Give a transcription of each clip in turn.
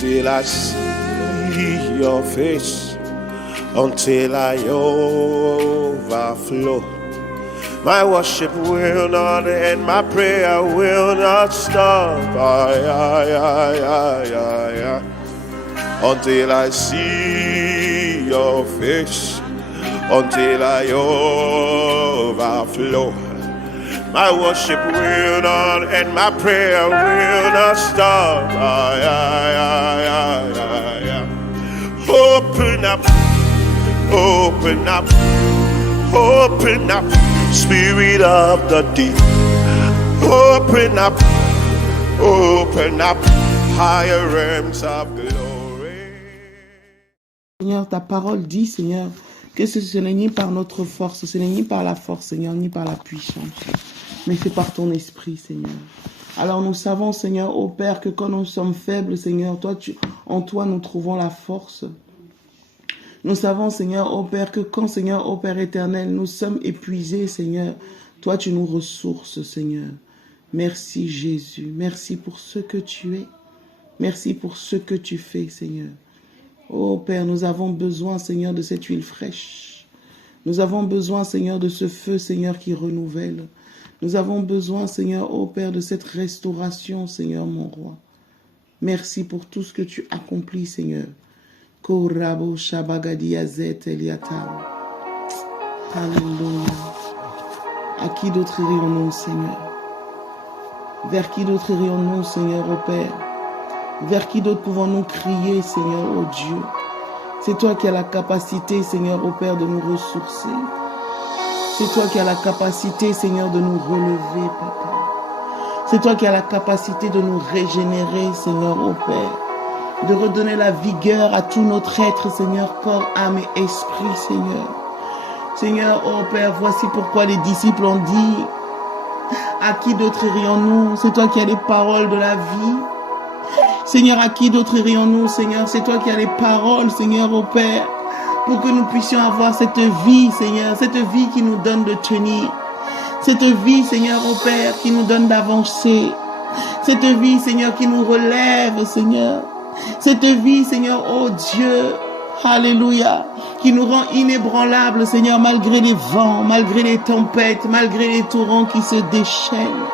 until I see your face, until I overflow. My worship will not end, my prayer will not stop. Until I see your face, until I overflow. My worship will not end, my prayer will not stop. Open up, open up, open up, Spirit of the deep. Open up, higher realms of glory. Seigneur, ta parole dit, Seigneur, que ce n'est ni par notre force, ce n'est ni par la force, Seigneur, ni par la puissance, mais c'est par ton esprit, Seigneur. Alors nous savons, Seigneur, ô Père, que quand nous sommes faibles, Seigneur, en toi nous trouvons la force. Nous savons, Seigneur, ô Père, que quand, Seigneur, ô Père éternel, nous sommes épuisés, Seigneur, toi tu nous ressources, Seigneur. Merci Jésus, merci pour ce que tu es, merci pour ce que tu fais, Seigneur. Ô Père, nous avons besoin, Seigneur, de cette huile fraîche. Nous avons besoin, Seigneur, de ce feu, Seigneur, qui renouvelle. Nous avons besoin, Seigneur, ô Père, de cette restauration, Seigneur, mon roi. Merci pour tout ce que tu accomplis, Seigneur. Korabo Shabagadi Azet Eliatam. Alléluia. À qui d'autre irions-nous, Seigneur? Vers qui d'autre irions-nous, Seigneur, ô Père? Vers qui d'autre pouvons-nous crier, Seigneur, ô Dieu? C'est toi qui as la capacité, Seigneur, ô Père, de nous ressourcer. C'est toi qui as la capacité, Seigneur, de nous relever, Papa. C'est toi qui as la capacité de nous régénérer, Seigneur, ô Père. De redonner la vigueur à tout notre être, Seigneur, corps, âme et esprit, Seigneur. Seigneur, ô Père, voici pourquoi les disciples ont dit, à qui d'autre irions-nous? C'est toi qui as les paroles de la vie. Seigneur, à qui d'autre irions-nous, Seigneur? C'est toi qui as les paroles, Seigneur, ô Père, pour que nous puissions avoir cette vie, Seigneur, cette vie qui nous donne de tenir. Cette vie, Seigneur, ô Père, qui nous donne d'avancer. Cette vie, Seigneur, qui nous relève, Seigneur. Cette vie, Seigneur, ô Dieu, alléluia, qui nous rend inébranlables, Seigneur, malgré les vents, malgré les tempêtes, malgré les torrents qui se déchaînent.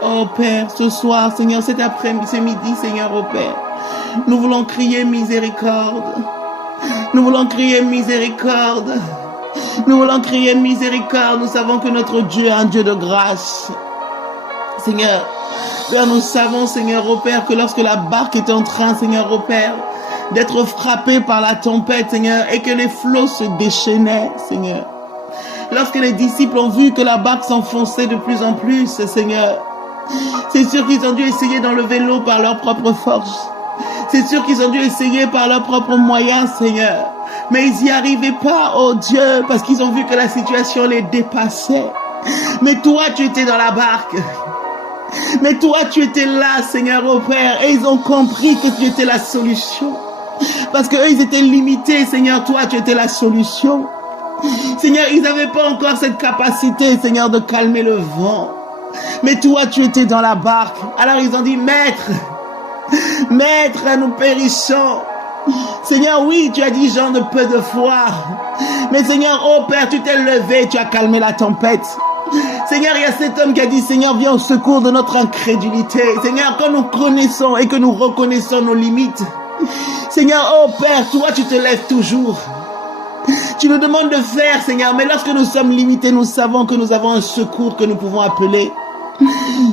Oh Père, ce soir, Seigneur, cet après-midi, ce midi, Seigneur, oh Père, nous voulons crier miséricorde. Nous voulons crier miséricorde. Nous voulons crier miséricorde. Nous savons que notre Dieu est un Dieu de grâce. Seigneur, nous savons, Seigneur, oh Père, que lorsque la barque est en train, Seigneur, oh Père, d'être frappée par la tempête, Seigneur, et que les flots se déchaînaient, Seigneur. Lorsque les disciples ont vu que la barque s'enfonçait de plus en plus, Seigneur, c'est sûr qu'ils ont dû essayer d'enlever l'eau par leur propre force. C'est sûr qu'ils ont dû essayer par leurs propres moyens, Seigneur. Mais ils n'y arrivaient pas, oh Dieu, parce qu'ils ont vu que la situation les dépassait. Mais toi, tu étais dans la barque. Mais toi, tu étais là, Seigneur, oh Père, et ils ont compris que tu étais la solution. Parce qu'eux, ils étaient limités, Seigneur, toi, tu étais la solution. Seigneur, ils n'avaient pas encore cette capacité, Seigneur, de calmer le vent. Mais toi, tu étais dans la barque. Alors ils ont dit, Maître, nous périssons. Seigneur, oui, tu as dit, gens de peu de foi. Mais Seigneur, oh Père, tu t'es levé, tu as calmé la tempête. Seigneur, il y a cet homme qui a dit, Seigneur, viens au secours de notre incrédulité. Seigneur, quand nous connaissons et que nous reconnaissons nos limites, Seigneur, oh Père, toi, tu te lèves toujours. Tu nous demandes de faire, Seigneur, mais lorsque nous sommes limités, nous savons que nous avons un secours que nous pouvons appeler.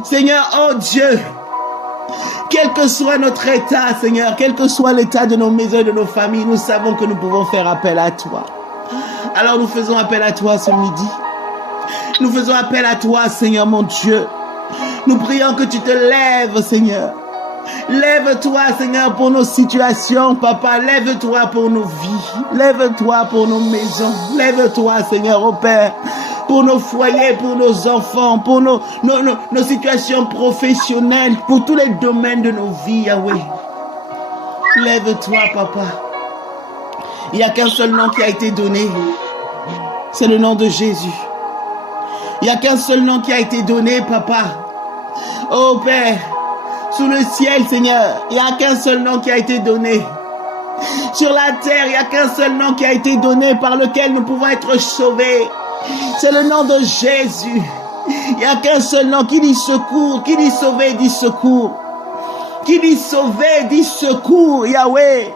Seigneur, oh Dieu, quel que soit notre état, Seigneur, quel que soit l'état de nos maisons et de nos familles, nous savons que nous pouvons faire appel à toi. Alors nous faisons appel à toi ce midi. Nous faisons appel à toi, Seigneur mon Dieu. Nous prions que tu te lèves, Seigneur. Lève-toi, Seigneur, pour nos situations, Papa. Lève-toi pour nos vies. Lève-toi pour nos maisons. Lève-toi, Seigneur, au Père, pour nos foyers, pour nos enfants, pour nos situations professionnelles, pour tous les domaines de nos vies, Yahweh. Lève-toi, Papa. Il n'y a qu'un seul nom qui a été donné. C'est le nom de Jésus. Il n'y a qu'un seul nom qui a été donné, Papa. Oh Père, Sous le ciel, Seigneur, il n'y a qu'un seul nom qui a été donné. Sur la terre, il n'y a qu'un seul nom qui a été donné par lequel nous pouvons être sauvés. C'est le nom de Jésus. Il n'y a qu'un seul nom qui dit secours. Qui dit sauver, dit secours. Qui dit sauver, dit secours. Yahweh.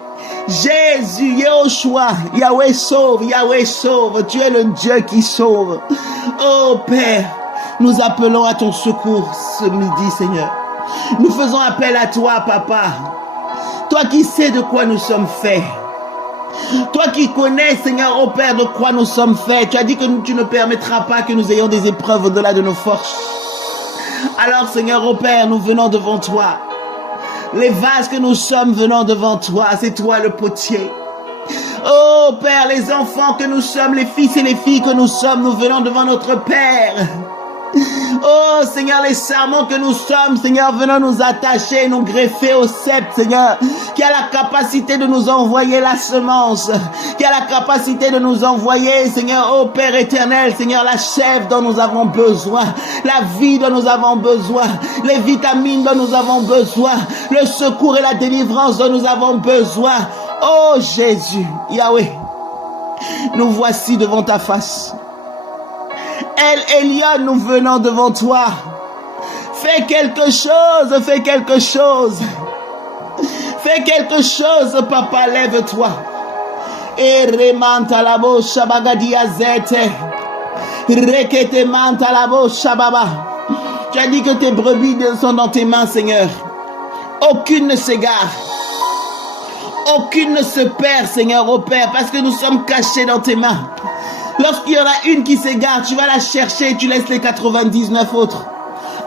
Jésus, Yahushua, Yahweh sauve, Yahweh sauve. Tu es le Dieu qui sauve. Oh Père, nous appelons à ton secours ce midi, Seigneur. Nous faisons appel à toi, Papa. Toi qui sais de quoi nous sommes faits. Toi qui connais, Seigneur, oh Père, de quoi nous sommes faits. Tu as dit que tu ne permettras pas que nous ayons des épreuves au-delà de nos forces. Alors, Seigneur, oh Père, nous venons devant toi. Les vases que nous sommes venant devant toi, c'est toi le potier. Oh Père, les enfants que nous sommes, les fils et les filles que nous sommes, nous venons devant notre Père. Oh Seigneur, les serments que nous sommes, Seigneur, venons nous attacher, nous greffer au sceptre, Seigneur, qui a la capacité de nous envoyer la semence, qui a la capacité de nous envoyer, Seigneur, oh Père éternel, Seigneur, la chèvre dont nous avons besoin, la vie dont nous avons besoin, les vitamines dont nous avons besoin, le secours et la délivrance dont nous avons besoin. Oh Jésus, Yahweh, nous voici devant ta face. El Elyon, nous venons devant toi. Fais quelque chose, fais quelque chose. Fais quelque chose, Papa, lève-toi. Tu as dit que tes brebis sont dans tes mains, Seigneur. Aucune ne s'égare. Aucune ne se perd, Seigneur, ô Père, parce que nous sommes cachés dans tes mains. Lorsqu'il y en a une qui s'égare, tu vas la chercher et tu laisses les 99 autres.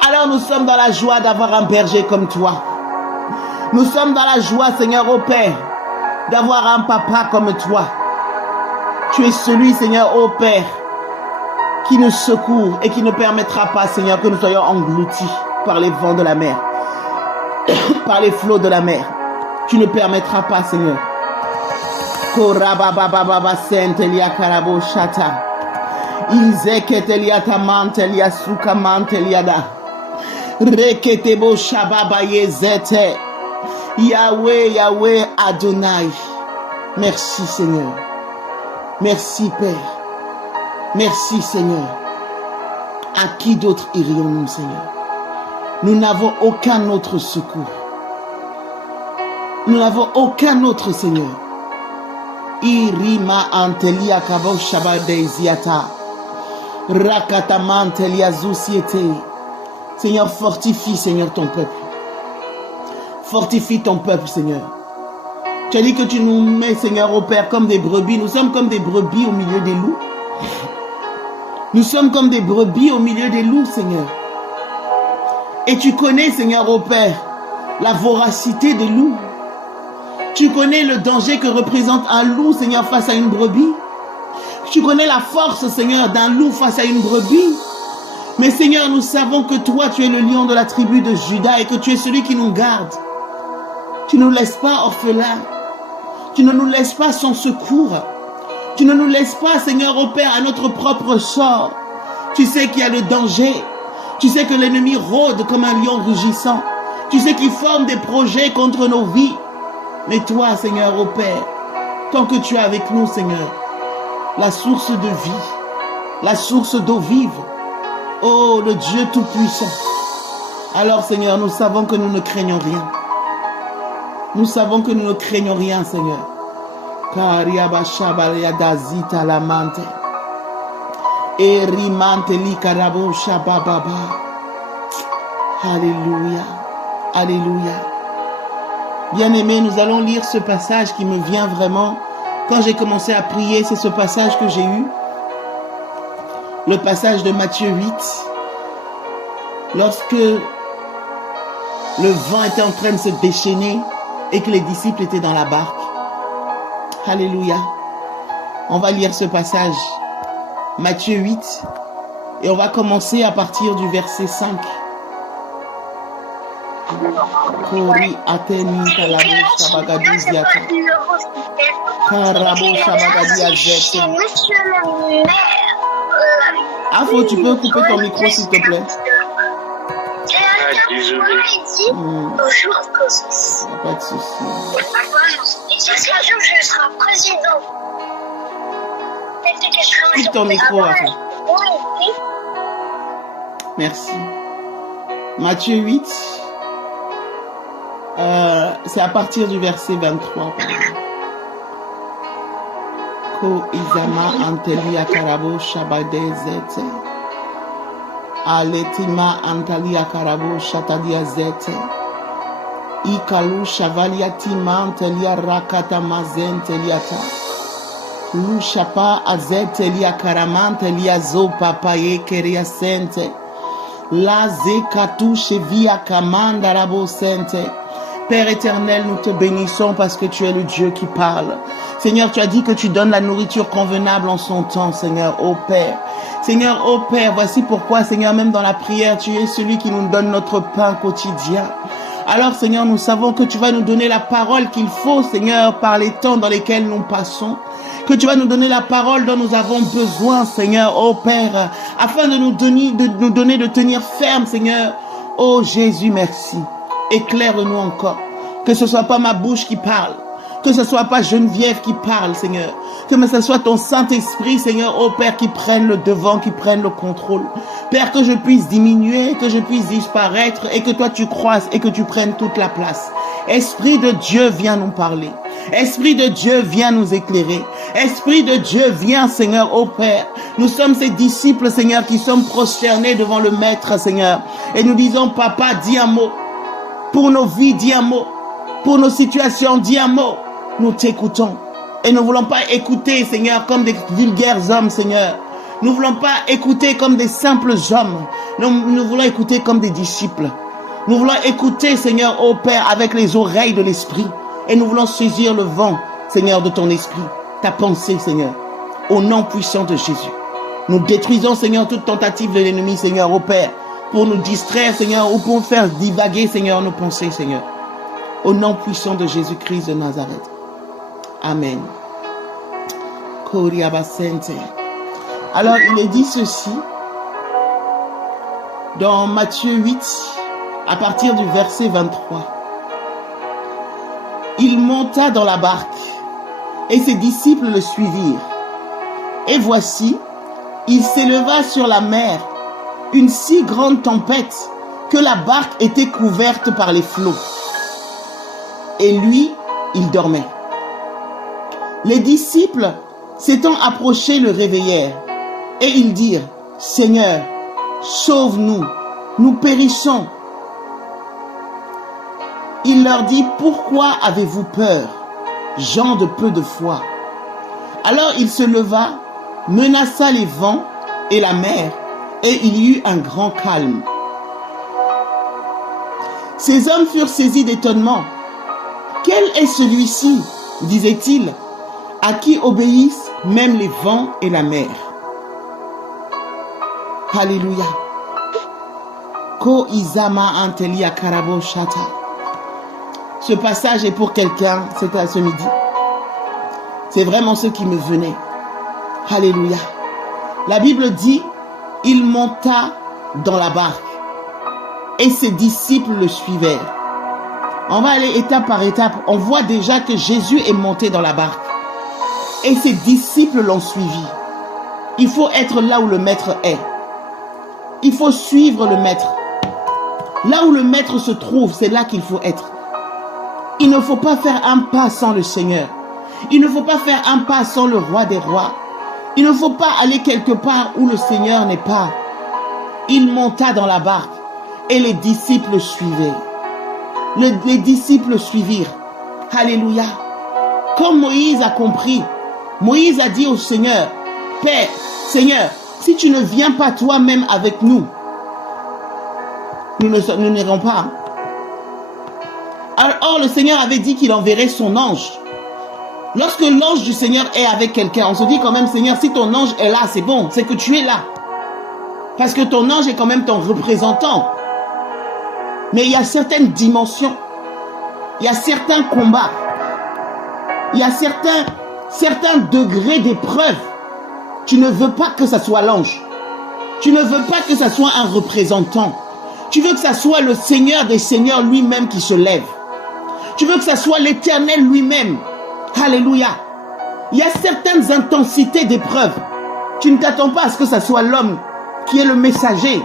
Alors nous sommes dans la joie d'avoir un berger comme toi. Nous sommes dans la joie, Seigneur, ô Père, d'avoir un papa comme toi. Tu es celui, Seigneur, ô Père, qui nous secourt et qui ne permettra pas, Seigneur, que nous soyons engloutis par les vents de la mer, par les flots de la mer. Tu ne permettras pas, Seigneur. Korababababa sentelia karabo shata. Izeketelia tamantelia sukamanteliada. Reketebo shababa yezete. Yahweh, Yahweh Adonai. Merci, Seigneur. Merci, Père. Merci, Seigneur. À qui d'autre irions-nous, Seigneur? Nous n'avons aucun autre secours. Nous n'avons aucun autre, Seigneur. Irima antelia kabo shabade ziata. Rakata mantelia zusiete. Seigneur, fortifie, Seigneur, ton peuple. Fortifie ton peuple, Seigneur. Tu as dit que tu nous mets, Seigneur, au Père, comme des brebis. Nous sommes comme des brebis au milieu des loups. Nous sommes comme des brebis au milieu des loups, Seigneur. Et tu connais, Seigneur, au Père, la voracité des loups. Tu connais le danger que représente un loup, Seigneur, face à une brebis. Tu connais la force, Seigneur, d'un loup face à une brebis. Mais Seigneur, nous savons que toi, tu es le lion de la tribu de Juda et que tu es celui qui nous garde. Tu ne nous laisses pas orphelins. Tu ne nous laisses pas sans secours. Tu ne nous laisses pas, Seigneur, au Père, à notre propre sort. Tu sais qu'il y a le danger. Tu sais que l'ennemi rôde comme un lion rugissant. Tu sais qu'il forme des projets contre nos vies. Mais toi, Seigneur, ô Père, tant que tu es avec nous, Seigneur, la source de vie, la source d'eau vive, oh, le Dieu Tout-Puissant. Alors, Seigneur, nous savons que nous ne craignons rien. Nous savons que nous ne craignons rien, Seigneur. Alléluia. Alléluia. Bien-aimés, nous allons lire ce passage qui me vient vraiment. Quand j'ai commencé à prier, c'est ce passage que j'ai eu. Le passage de Matthieu 8. Lorsque le vent était en train de se déchaîner et que les disciples étaient dans la barque. Alléluia. On va lire ce passage. Matthieu 8. Et on va commencer à partir du verset 5. Kori ateni kalabo shabagadiziata. Karabo shabagadiazete. Monsieur le maire. Afo, tu peux couper ton micro s'il te plaît. désolé. Bonjour, Cosmos. Pas de souci. Et si un jour je serai président, peut-être que je serai un Coupe jour ton micro, président. Raphaël. Oui. Merci. Matthieu 8, c'est à partir du verset 23. Ko izama antelia karabo shabadezete. Aletima antalia karabo shatalia zete. Ikalu shavaliatima antelia rakata mazenteliata. Lushapa azetelia karamantelia zo papaye keria sente. La zekatu chevia kamanda rabo sente. Père éternel, nous te bénissons parce que tu es le Dieu qui parle. Seigneur, tu as dit que tu donnes la nourriture convenable en son temps, Seigneur, ô Père. Seigneur, ô Père, voici pourquoi, Seigneur, même dans la prière, tu es celui qui nous donne notre pain quotidien. Alors, Seigneur, nous savons que tu vas nous donner la parole qu'il faut, Seigneur, par les temps dans lesquels nous passons. Que tu vas nous donner la parole dont nous avons besoin, Seigneur, ô Père, afin de nous donner de tenir ferme, Seigneur. Ô Jésus, merci. Éclaire-nous encore. Que ce soit pas ma bouche qui parle. Que ce soit pas Geneviève qui parle, Seigneur. Que ce soit ton Saint-Esprit, Seigneur, ô Père, qui prenne le devant, qui prenne le contrôle. Père, que je puisse diminuer, que je puisse disparaître et que toi tu croisses et que tu prennes toute la place. Esprit de Dieu, viens nous parler. Esprit de Dieu, viens nous éclairer. Esprit de Dieu, viens, Seigneur, ô Père. Nous sommes ces disciples, Seigneur, qui sommes prosternés devant le Maître, Seigneur. Et nous disons, Papa, dis un mot. Pour nos vies, dis un mot. Pour nos situations, dis un mot. Nous t'écoutons. Et nous ne voulons pas écouter, Seigneur, comme des vulgaires hommes, Seigneur. Nous ne voulons pas écouter comme des simples hommes. Nous voulons écouter comme des disciples. Nous voulons écouter, Seigneur, ô Père, avec les oreilles de l'Esprit. Et nous voulons saisir le vent, Seigneur, de ton Esprit. Ta pensée, Seigneur. Au nom puissant de Jésus. Nous détruisons, Seigneur, toute tentative de l'ennemi, Seigneur, ô Père. Pour nous distraire, Seigneur, ou pour faire divaguer, Seigneur, nos pensées, Seigneur. Au nom puissant de Jésus-Christ de Nazareth. Amen. Alors, il est dit ceci dans Matthieu 8, à partir du verset 23. Il monta dans la barque et ses disciples le suivirent. Et voici, il s'éleva sur la mer une si grande tempête que la barque était couverte par les flots. Et lui, il dormait. Les disciples, s'étant approchés, le réveillèrent. Et ils dirent, Seigneur, sauve-nous, nous périssons. Il leur dit, pourquoi avez-vous peur, gens de peu de foi? Alors il se leva, menaça les vents et la mer, et il y eut un grand calme. Ces hommes furent saisis d'étonnement. Quel est celui-ci, disaient-ils, à qui obéissent même les vents et la mer? Alléluia. Ko izama antelia karabo shata. Ce passage est pour quelqu'un, c'est à ce midi. C'est vraiment ce qui me venait. Alléluia. La Bible dit, il monta dans la barque et ses disciples le suivèrent. On va aller étape par étape. On voit déjà que Jésus est monté dans la barque et ses disciples l'ont suivi. Il faut être là où le maître est. Il faut suivre le maître. Là où le maître se trouve, c'est là qu'il faut être. Il ne faut pas faire un pas sans le Seigneur. Il ne faut pas faire un pas sans le roi des rois. Il ne faut pas aller quelque part où le Seigneur n'est pas. Il monta dans la barque et les disciples suivaient. Les disciples suivirent. Alléluia. Comme Moïse a compris, Moïse a dit au Seigneur, Père, Seigneur, si tu ne viens pas toi-même avec nous, nous n'irons pas. Or, le Seigneur avait dit qu'il enverrait son ange. Lorsque l'ange du Seigneur est avec quelqu'un, on se dit quand même, Seigneur, si ton ange est là, c'est bon, c'est que tu es là. Parce que ton ange est quand même ton représentant. Mais il y a certaines dimensions, il y a certains combats, il y a certains degrés d'épreuve. Tu ne veux pas que ça soit l'ange. Tu ne veux pas que ça soit un représentant. Tu veux que ça soit le Seigneur des Seigneurs lui-même qui se lève. Tu veux que ça soit l'Éternel lui-même. Alléluia. Il y a certaines intensités d'épreuves. Tu ne t'attends pas à ce que ça soit l'homme qui est le messager.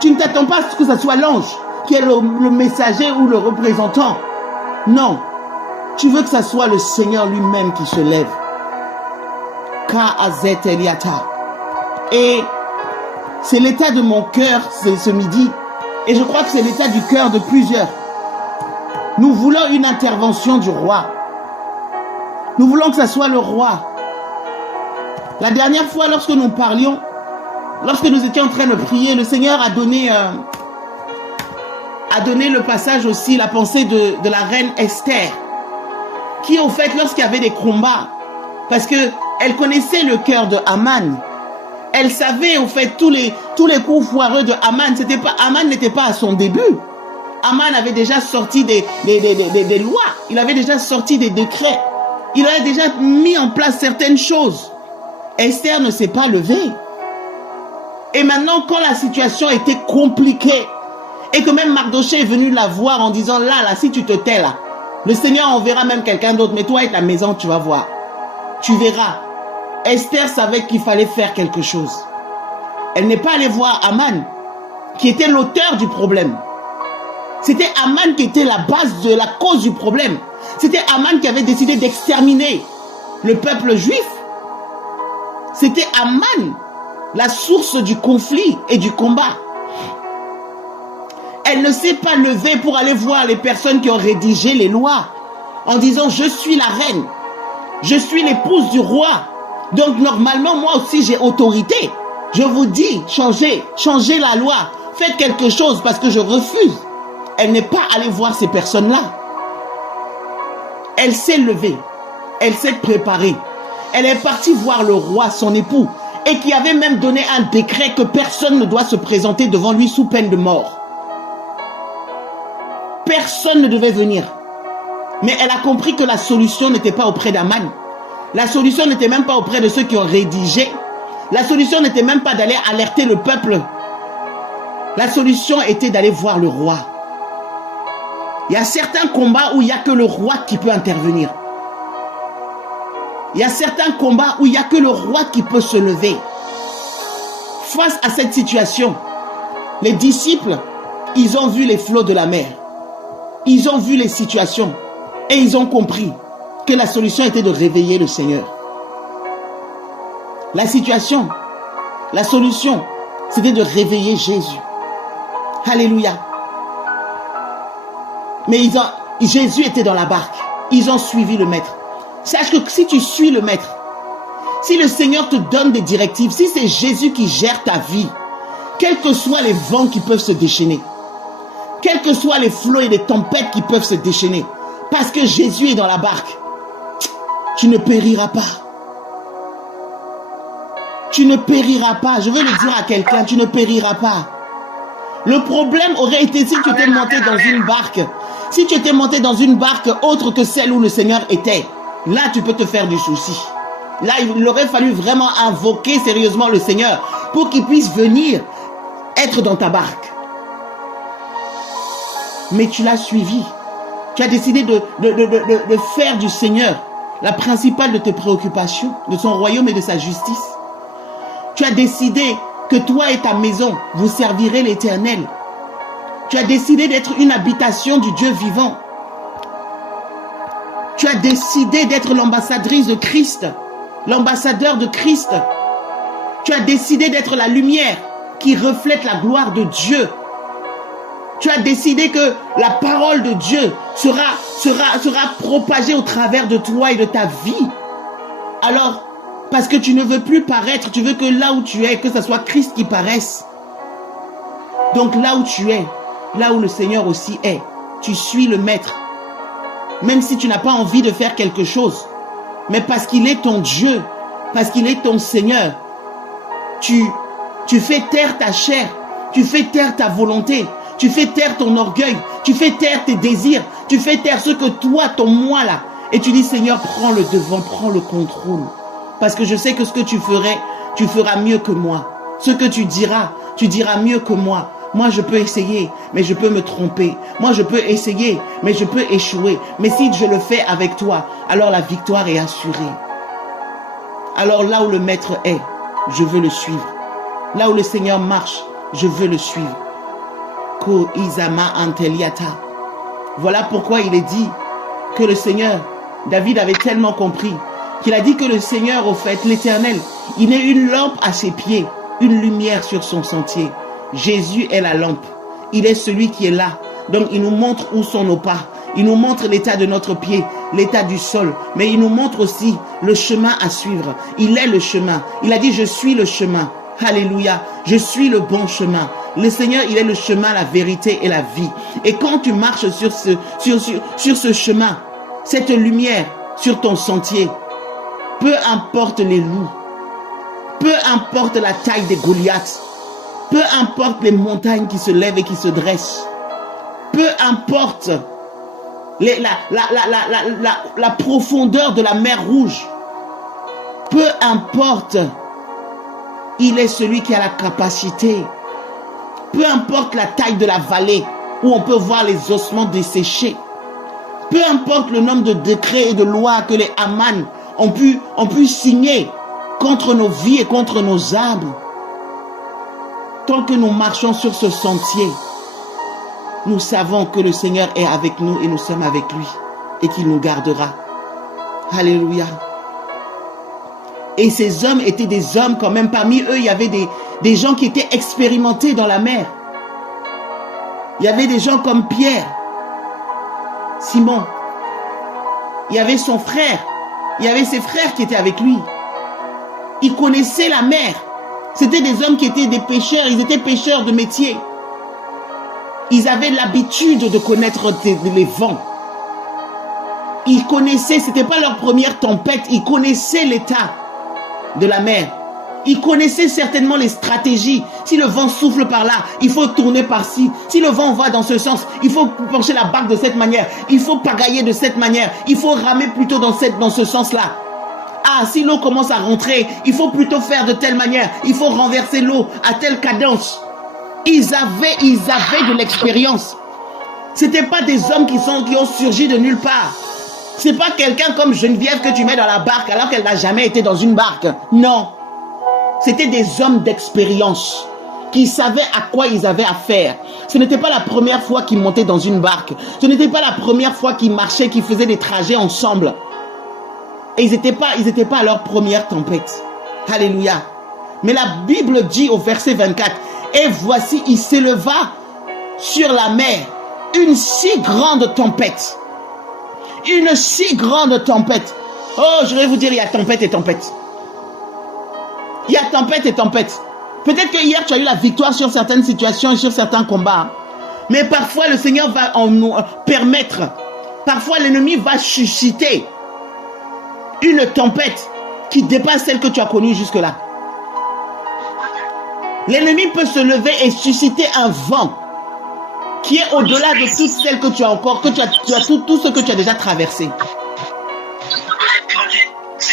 Tu ne t'attends pas à ce que ça soit l'ange qui est le messager ou le représentant. Non. Tu veux que ça soit le Seigneur lui-même qui se lève. Ka'azet Eliata. Et c'est l'état de mon cœur ce midi. Et je crois que c'est l'état du cœur de plusieurs. Nous voulons une intervention du roi. Nous voulons que ça soit le roi. La dernière fois, lorsque nous parlions, lorsque nous étions en train de prier, le Seigneur a donné le passage aussi, la pensée de la reine Esther, qui au fait, lorsqu'il y avait des combats, parce qu'elle connaissait le cœur de Haman, elle savait au fait tous les coups foireux de Haman. Haman n'était pas à son début. Haman avait déjà sorti des lois, il avait déjà sorti des décrets, il avait déjà mis en place certaines choses. Esther ne s'est pas levée. Et maintenant, quand la situation était compliquée, et que même Mardoché est venu la voir en disant, là, si tu te tais là, le Seigneur enverra même quelqu'un d'autre, mais toi et ta maison, tu vas voir. Tu verras. Esther savait qu'il fallait faire quelque chose. Elle n'est pas allée voir Haman, qui était l'auteur du problème. C'était Haman qui était la base de la cause du problème. C'était Haman qui avait décidé d'exterminer le peuple juif. C'était Haman, la source du conflit et du combat. Elle ne s'est pas levée pour aller voir les personnes qui ont rédigé les lois en disant « Je suis la reine, je suis l'épouse du roi, donc normalement moi aussi j'ai autorité. Je vous dis, changez la loi, faites quelque chose parce que je refuse. » Elle n'est pas allée voir ces personnes-là. Elle s'est levée, elle s'est préparée. Elle est partie voir le roi, son époux, et qui avait même donné un décret que personne ne doit se présenter devant lui sous peine de mort. Personne ne devait venir. Mais elle a compris que la solution n'était pas auprès d'Haman. La solution n'était même pas auprès de ceux qui ont rédigé. La solution n'était même pas d'aller alerter le peuple. La solution était d'aller voir le roi. Il y a certains combats où il n'y a que le roi qui peut intervenir. Il y a certains combats où il n'y a que le roi qui peut se lever. Face à cette situation, les disciples, ils ont vu les flots de la mer. Ils ont vu les situations et ils ont compris que la solution était de réveiller le Seigneur. La situation, la solution, c'était de réveiller Jésus. Alléluia. Mais Jésus était dans la barque. Ils ont suivi le maître. Sache que si tu suis le maître, si le Seigneur te donne des directives, si c'est Jésus qui gère ta vie, quels que soient les vents qui peuvent se déchaîner, quels que soient les flots et les tempêtes qui peuvent se déchaîner, parce que Jésus est dans la barque, tu ne périras pas. Tu ne périras pas. Je veux le dire à quelqu'un, tu ne périras pas. Le problème aurait été si tu étais monté dans une barque. Si tu étais monté dans une barque autre que celle où le Seigneur était, là tu peux te faire du souci. Là il aurait fallu vraiment invoquer sérieusement le Seigneur pour qu'il puisse venir être dans ta barque. Mais tu l'as suivi. Tu as décidé de faire du Seigneur la principale de tes préoccupations, de son royaume et de sa justice. Tu as décidé que toi et ta maison, vous servirez l'Éternel. Tu as décidé d'être une habitation du Dieu vivant. Tu as décidé d'être l'ambassadrice de Christ, l'ambassadeur de Christ. Tu as décidé d'être la lumière qui reflète la gloire de Dieu. Tu as décidé que la parole de Dieu sera propagée au travers de toi et de ta vie. Alors, parce que tu ne veux plus paraître, tu veux que là où tu es, que ce soit Christ qui paraisse. Donc là où tu es, là où le Seigneur aussi est, tu suis le Maître. Même si tu n'as pas envie de faire quelque chose, mais parce qu'il est ton Dieu, parce qu'il est ton Seigneur, tu fais taire ta chair, tu fais taire ta volonté, tu fais taire ton orgueil, tu fais taire tes désirs, tu fais taire ce que toi, ton moi là, et tu dis Seigneur, prends le devant, prends le contrôle. Parce que je sais que ce que tu feras mieux que moi. Ce que tu diras mieux que moi. Moi, je peux essayer, mais je peux me tromper. Moi, je peux essayer, mais je peux échouer. Mais si je le fais avec toi, alors la victoire est assurée. Alors là où le maître est, je veux le suivre. Là où le Seigneur marche, je veux le suivre. Ko Izama Anteliata. Voilà pourquoi il est dit que le Seigneur, David avait tellement compris, qu'il a dit que le Seigneur, au fait, l'Éternel, il est une lampe à ses pieds, une lumière sur son sentier. Jésus est la lampe. Il est celui qui est là. Donc, il nous montre où sont nos pas. Il nous montre l'état de notre pied, l'état du sol. Mais il nous montre aussi le chemin à suivre. Il est le chemin. Il a dit, je suis le chemin. Alléluia. Je suis le bon chemin. Le Seigneur, il est le chemin, la vérité et la vie. Et quand tu marches sur ce chemin, cette lumière sur ton sentier, peu importe les loups, peu importe la taille des Goliaths, peu importe les montagnes qui se lèvent et qui se dressent, peu importe la profondeur de la mer Rouge, peu importe, il est celui qui a la capacité. Peu importe la taille de la vallée où on peut voir les ossements desséchés, peu importe le nombre de décrets et de lois que les Haman ont pu signer contre nos vies et contre nos âmes, tant que nous marchons sur ce sentier, nous savons que le Seigneur est avec nous et nous sommes avec lui et qu'il nous gardera. Alléluia. Et ces hommes étaient des hommes quand même. Parmi eux, il y avait des gens qui étaient expérimentés dans la mer. Il y avait des gens comme Pierre, Simon. Il y avait son frère. Il y avait ses frères qui étaient avec lui. Ils connaissaient la mer. C'était des hommes qui étaient des pêcheurs. Ils étaient pêcheurs de métier. Ils avaient l'habitude de connaître les vents. Ils connaissaient, ce n'était pas leur première tempête. Ils connaissaient l'état de la mer. Ils connaissaient certainement les stratégies. Si le vent souffle par là, il faut tourner par-ci. Si le vent va dans ce sens, il faut pencher la barque de cette manière. Il faut pagailler de cette manière. Il faut ramer plutôt dans ce sens-là. Ah, si l'eau commence à rentrer, il faut plutôt faire de telle manière. Il faut renverser l'eau à telle cadence. Ils avaient de l'expérience. C'était pas des hommes qui ont surgi de nulle part. C'est pas quelqu'un comme Geneviève que tu mets dans la barque alors qu'elle n'a jamais été dans une barque. Non. C'était des hommes d'expérience qui savaient à quoi ils avaient affaire. Ce n'était pas la première fois qu'ils montaient dans une barque. Ce n'était pas la première fois qu'ils marchaient, qu'ils faisaient des trajets ensemble. Et ils n'étaient pas à leur première tempête. Alléluia. Mais la Bible dit au verset 24, « Et voici, il s'éleva sur la mer une si grande tempête. » Une si grande tempête. Oh, je vais vous dire, il y a tempête et tempête. Il y a tempête et tempête. Peut-être que hier, tu as eu la victoire sur certaines situations et sur certains combats. Mais parfois, le Seigneur va nous permettre. Parfois, l'ennemi va susciter une tempête qui dépasse celle que tu as connue jusque-là. L'ennemi peut se lever et susciter un vent qui est au-delà de toutes celles que tu as encore, tout ce que tu as déjà traversé.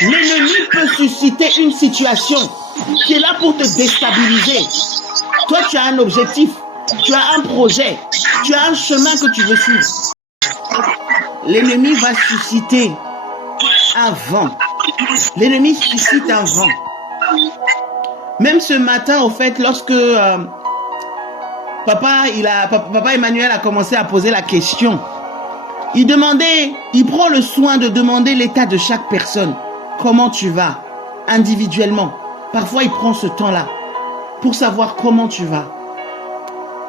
L'ennemi peut susciter une situation qui est là pour te déstabiliser. Toi, tu as un objectif, tu as un projet, tu as un chemin que tu veux suivre. L'ennemi va susciter un vent. L'ennemi suscite un vent. Même ce matin, au fait, lorsque Papa Emmanuel a commencé à poser la question, il prend le soin de demander l'état de chaque personne. Comment tu vas? Individuellement. Parfois, il prend ce temps-là pour savoir comment tu vas.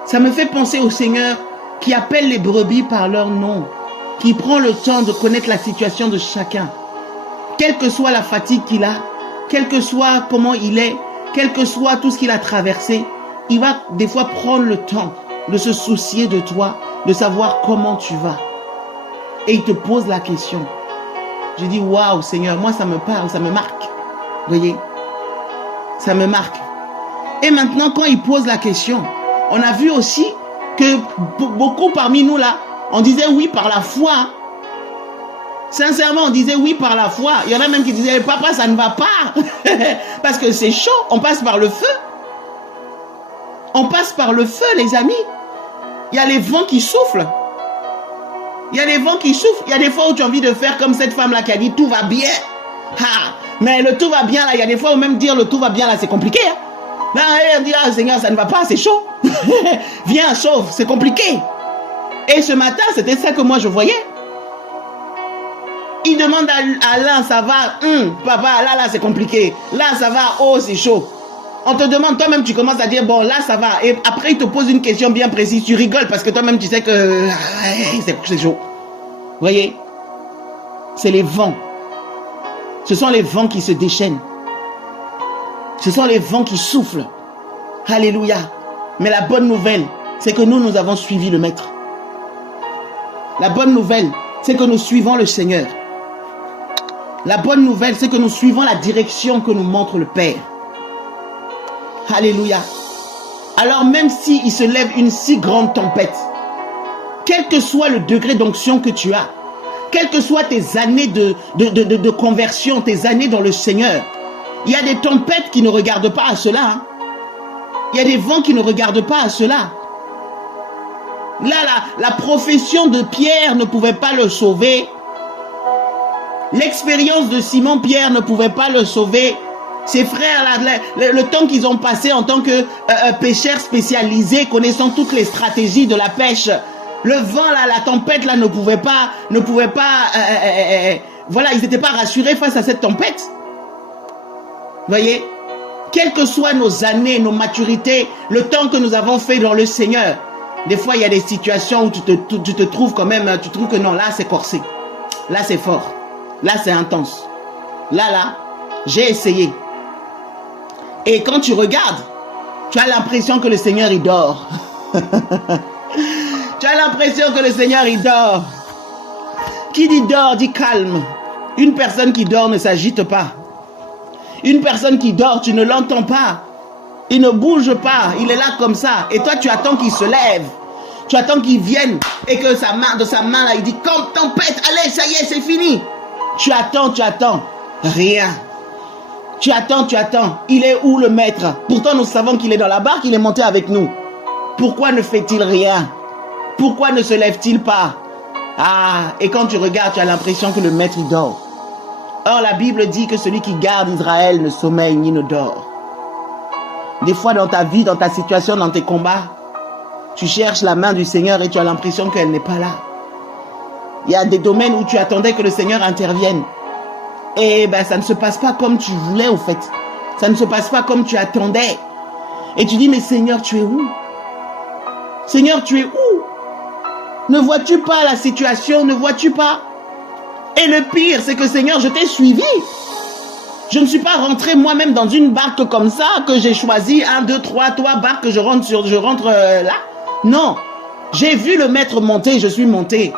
Ça me fait penser au Seigneur qui appelle les brebis par leur nom, qui prend le temps de connaître la situation de chacun. Quelle que soit la fatigue qu'il a, quel que soit comment il est, quel que soit tout ce qu'il a traversé, il va des fois prendre le temps de se soucier de toi, de savoir comment tu vas. Et il te pose la question. Je dis, waouh Seigneur, moi ça me parle, ça me marque. Vous voyez? Ça me marque. Et maintenant, quand il pose la question, on a vu aussi que beaucoup parmi nous là, on disait oui par la foi. Sincèrement, on disait oui par la foi. Il y en a même qui disaient, papa, ça ne va pas. Parce que c'est chaud, on passe par le feu. On passe par le feu, les amis. Il y a les vents qui soufflent. Il y a des vents qui soufflent. Il y a des fois où tu as envie de faire comme cette femme-là qui a dit tout va bien. Ha. Mais le tout va bien là, il y a des fois où même dire le tout va bien là, c'est compliqué. Hein? Là, elle dit, ah Seigneur, ça ne va pas, c'est chaud. Viens, sauve, c'est compliqué. Et ce matin, c'était ça que moi je voyais. Il demande à l'un, ça va, papa, là, c'est compliqué. Là, ça va, oh, c'est chaud. On te demande, toi-même, tu commences à dire, bon, là, ça va. Et après, il te pose une question bien précise. Tu rigoles parce que toi-même, tu sais que c'est chaud. Vous voyez? C'est les vents. Ce sont les vents qui se déchaînent. Ce sont les vents qui soufflent. Alléluia. Mais la bonne nouvelle, c'est que nous avons suivi le Maître. La bonne nouvelle, c'est que nous suivons le Seigneur. La bonne nouvelle, c'est que nous suivons la direction que nous montre le Père. Alléluia. Alors même s'il se lève une si grande tempête, quel que soit le degré d'onction que tu as, quelles que soient tes années de conversion, tes années dans le Seigneur, il y a des tempêtes qui ne regardent pas à cela. Hein. Il y a des vents qui ne regardent pas à cela. Là, la profession de Pierre ne pouvait pas le sauver. L'expérience de Simon-Pierre ne pouvait pas le sauver. Ses frères, là, le temps qu'ils ont passé en tant que pêcheurs spécialisés, connaissant toutes les stratégies de la pêche, le vent, là, la tempête, là, ne pouvait pas, voilà, ils n'étaient pas rassurés face à cette tempête. Voyez, quelles que soient nos années, nos maturités, le temps que nous avons fait dans le Seigneur, des fois, il y a des situations où tu te trouves quand même, tu trouves que non, là, c'est corsé. Là, c'est fort. Là, c'est intense. Là, j'ai essayé. Et quand tu regardes, tu as l'impression que le Seigneur, il dort. Tu as l'impression que le Seigneur, il dort. Qui dit dort, dit calme. Une personne qui dort ne s'agite pas. Une personne qui dort, tu ne l'entends pas. Il ne bouge pas. Il est là comme ça. Et toi, tu attends qu'il se lève. Tu attends qu'il vienne. Et que sa main, de sa main, là, il dit, comme tempête, allez, ça y est, c'est fini. Tu attends. Rien. Tu attends. Il est où le Maître? Pourtant, nous savons qu'il est dans la barque, il est monté avec nous. Pourquoi ne fait-il rien? Pourquoi ne se lève-t-il pas? Ah, et quand tu regardes, tu as l'impression que le Maître, il dort. Or, la Bible dit que celui qui garde Israël ne sommeille ni ne dort. Des fois, dans ta vie, dans ta situation, dans tes combats, tu cherches la main du Seigneur et tu as l'impression qu'elle n'est pas là. Il y a des domaines où tu attendais que le Seigneur intervienne. Et ça ne se passe pas comme tu voulais, au fait. Ça ne se passe pas comme tu attendais. Et tu dis, mais Seigneur, tu es où? Seigneur, tu es où? Ne vois-tu pas la situation? Ne vois-tu pas? Et le pire, c'est que Seigneur, je t'ai suivi. Je ne suis pas rentré moi-même dans une barque comme ça, que j'ai choisi 1, 2, 3 barques que je rentre là. Non. J'ai vu le Maître monter, je suis monté.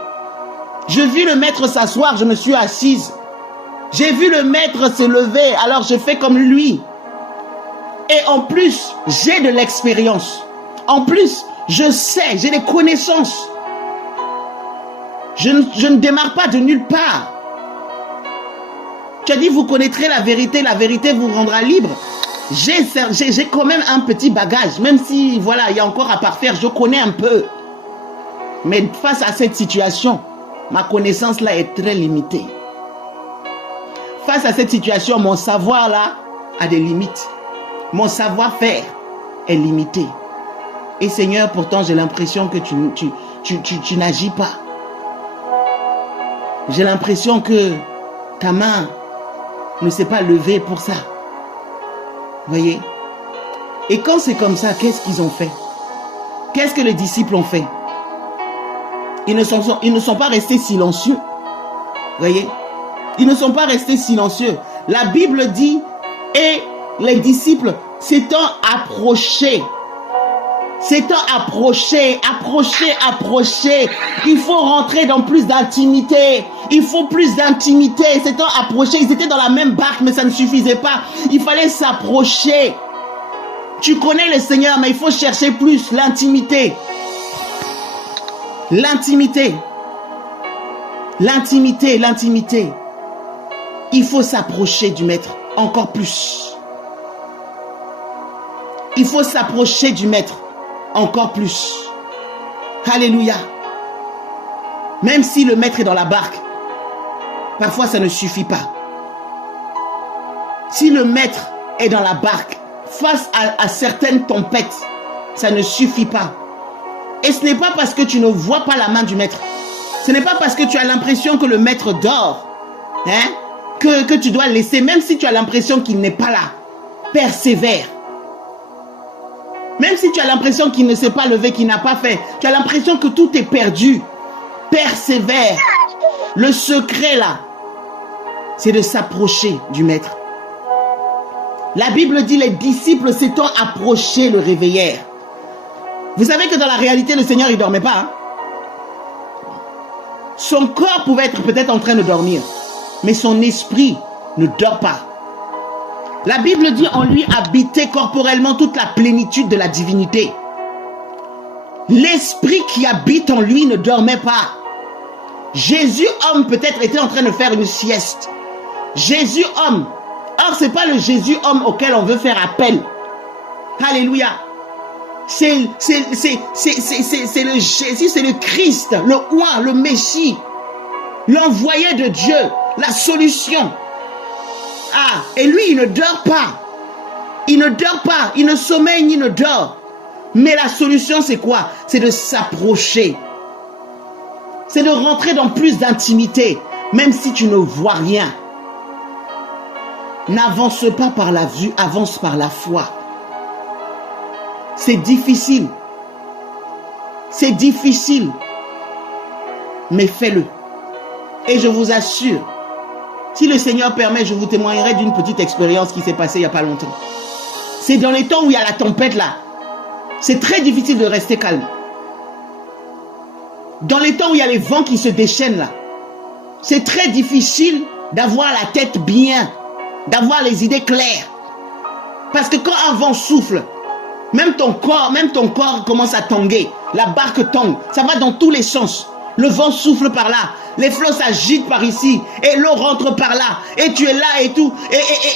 J'ai vu le Maître s'asseoir, je me suis assise. J'ai vu le Maître se lever, alors je fais comme lui. Et en plus, j'ai de l'expérience. En plus, je sais, j'ai des connaissances. Je ne démarre pas de nulle part. Tu as dit, vous connaîtrez la vérité vous rendra libre. J'ai quand même un petit bagage, même si, voilà, il y a encore à parfaire, je connais un peu. Mais face à cette situation, ma connaissance là est très limitée. Face à cette situation, mon savoir là a des limites. Mon savoir-faire est limité. Et Seigneur, pourtant, j'ai l'impression que tu n'agis pas. J'ai l'impression que ta main ne s'est pas levée pour ça. Voyez? Et quand c'est comme ça, qu'est-ce qu'ils ont fait? Qu'est-ce que les disciples ont fait? Ils ne sont pas restés silencieux. Voyez? Ils ne sont pas restés silencieux. La Bible dit, et les disciples s'étant approchés. Il faut rentrer dans plus d'intimité. Il faut plus d'intimité. S'étant approchés, ils étaient dans la même barque, mais ça ne suffisait pas. Il fallait s'approcher. Tu connais le Seigneur, mais il faut chercher plus l'intimité. L'intimité. Il faut s'approcher du Maître encore plus. Il faut s'approcher du Maître encore plus. Alléluia. Même si le maître est dans la barque, parfois ça ne suffit pas. Si le maître est dans la barque, face à certaines tempêtes, ça ne suffit pas. Et ce n'est pas parce que tu ne vois pas la main du maître. Ce n'est pas parce que tu as l'impression que le maître dort, que tu dois laisser, même si tu as l'impression qu'il n'est pas là. Persévère. Même si tu as l'impression qu'il ne s'est pas levé, qu'il n'a pas fait, tu as l'impression que tout est perdu. Persévère. Le secret là, c'est de s'approcher du maître. La Bible dit les disciples s'étant approchés le réveillèrent. Vous savez que dans la réalité, le Seigneur, il ne dormait pas. Son corps pouvait être peut-être en train de dormir, mais son esprit ne dort pas. La Bible dit en lui habitait corporellement toute la plénitude de la divinité. L'esprit qui habite en lui ne dormait pas. Jésus, homme, peut-être était en train de faire une sieste. Jésus, homme. Or, ce n'est pas le Jésus, homme, auquel on veut faire appel. Alléluia. C'est le Jésus, c'est le Christ, le Oint, le Messie, l'envoyé de Dieu, la solution. Ah, et lui, il ne dort pas. Il ne dort pas, il ne sommeille ni ne dort. Mais la solution, c'est quoi? C'est de s'approcher. C'est de rentrer dans plus d'intimité, même si tu ne vois rien. N'avance pas par la vue, avance par la foi. C'est difficile. C'est difficile. Mais fais-le. Et je vous assure, si le Seigneur permet, je vous témoignerai d'une petite expérience qui s'est passée il n'y a pas longtemps. C'est dans les temps où il y a la tempête là. C'est très difficile de rester calme. Dans les temps où il y a les vents qui se déchaînent là. C'est très difficile d'avoir la tête bien, d'avoir les idées claires. Parce que quand un vent souffle, même ton corps commence à tanguer. La barque tangue. Ça va dans tous les sens. Le vent souffle par là. Les flots s'agitent par ici. Et l'eau rentre par là. Et tu es là et tout.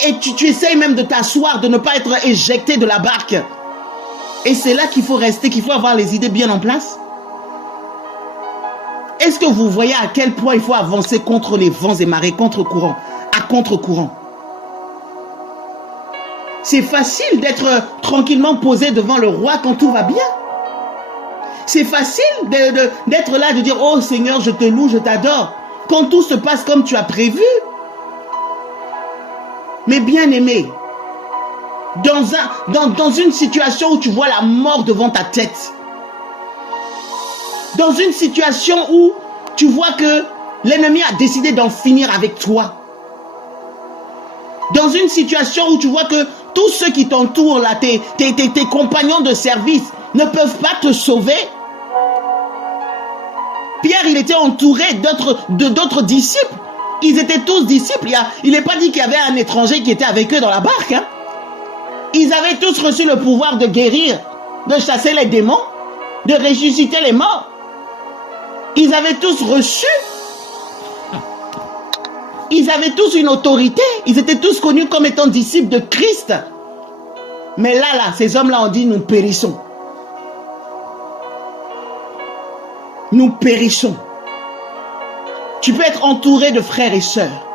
Et tu essayes même de t'asseoir, de ne pas être éjecté de la barque. Et c'est là qu'il faut rester, qu'il faut avoir les idées bien en place. Est-ce que vous voyez à quel point il faut avancer contre les vents et marées, contre-courant, à contre-courant? C'est facile d'être tranquillement posé devant le roi quand tout va bien. C'est facile d'être là, de dire « Oh Seigneur, je te loue, je t'adore » quand tout se passe comme tu as prévu. Mais bien aimé, dans une situation où tu vois la mort devant ta tête, dans une situation où tu vois que l'ennemi a décidé d'en finir avec toi, dans une situation où tu vois que tous ceux qui t'entourent, là, tes compagnons de service, ne peuvent pas te sauver. Pierre, il était entouré d'autres disciples. Ils étaient tous disciples. Il n'est pas dit qu'il y avait un étranger qui était avec eux dans la barque. Ils avaient tous reçu le pouvoir de guérir, de chasser les démons, de ressusciter les morts. Ils avaient tous reçu. Ils avaient tous une autorité. Ils étaient tous connus comme étant disciples de Christ. Mais là, ces hommes-là ont dit, nous périssons. Nous périssons. Tu peux être entouré de frères et sœurs.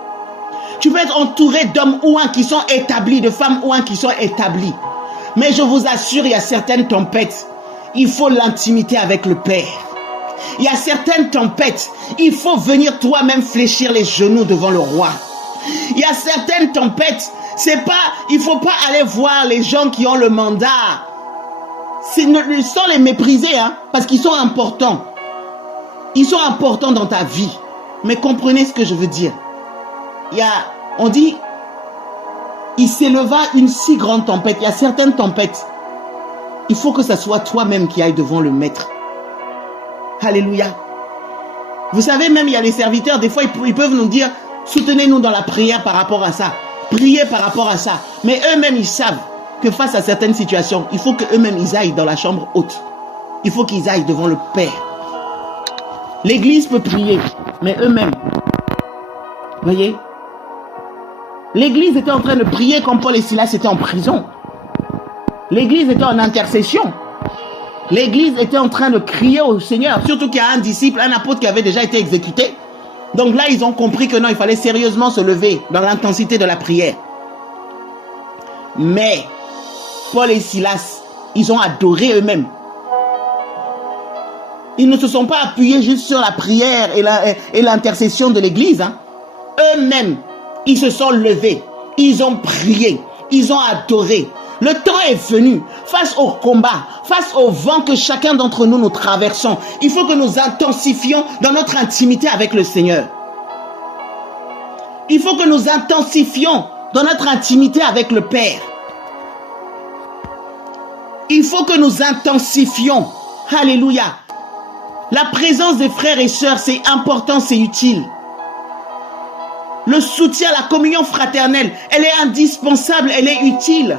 Tu peux être entouré d'hommes ouins qui sont établis, de femmes ouins qui sont établies. Mais je vous assure, il y a certaines tempêtes. Il faut l'intimité avec le Père. Il y a certaines tempêtes, il faut venir toi-même fléchir les genoux devant le roi. Il y a certaines tempêtes, il ne faut pas aller voir les gens qui ont le mandat. Sans les mépriser, parce qu'ils sont importants. Ils sont importants dans ta vie. Mais comprenez ce que je veux dire. On dit, il s'éleva une si grande tempête. Il y a certaines tempêtes. Il faut que ce soit toi-même qui aille devant le maître. Alléluia. Vous savez, même il y a les serviteurs, des fois ils peuvent nous dire, soutenez-nous dans la prière par rapport à ça. Priez par rapport à ça. Mais eux-mêmes, ils savent que face à certaines situations, il faut qu'eux-mêmes, ils aillent dans la chambre haute. Il faut qu'ils aillent devant le Père. L'église peut prier, mais eux-mêmes, voyez, l'église était en train de prier quand Paul et Silas étaient en prison. L'église était en intercession. L'église était en train de crier au Seigneur, surtout qu'il y a un disciple, un apôtre qui avait déjà été exécuté. Donc là, ils ont compris que non, il fallait sérieusement se lever dans l'intensité de la prière. Mais Paul et Silas, ils ont adoré eux-mêmes. Ils ne se sont pas appuyés juste sur la prière et l'intercession de l'église. Hein. Eux-mêmes, ils se sont levés. Ils ont prié. Ils ont adoré. Le temps est venu, face au combat, face au vent que chacun d'entre nous traversons. Il faut que nous intensifions dans notre intimité avec le Seigneur. Il faut que nous intensifions dans notre intimité avec le Père. Il faut que nous intensifions. Alléluia. La présence des frères et sœurs, c'est important, c'est utile. Le soutien, la communion fraternelle, elle est indispensable, elle est utile.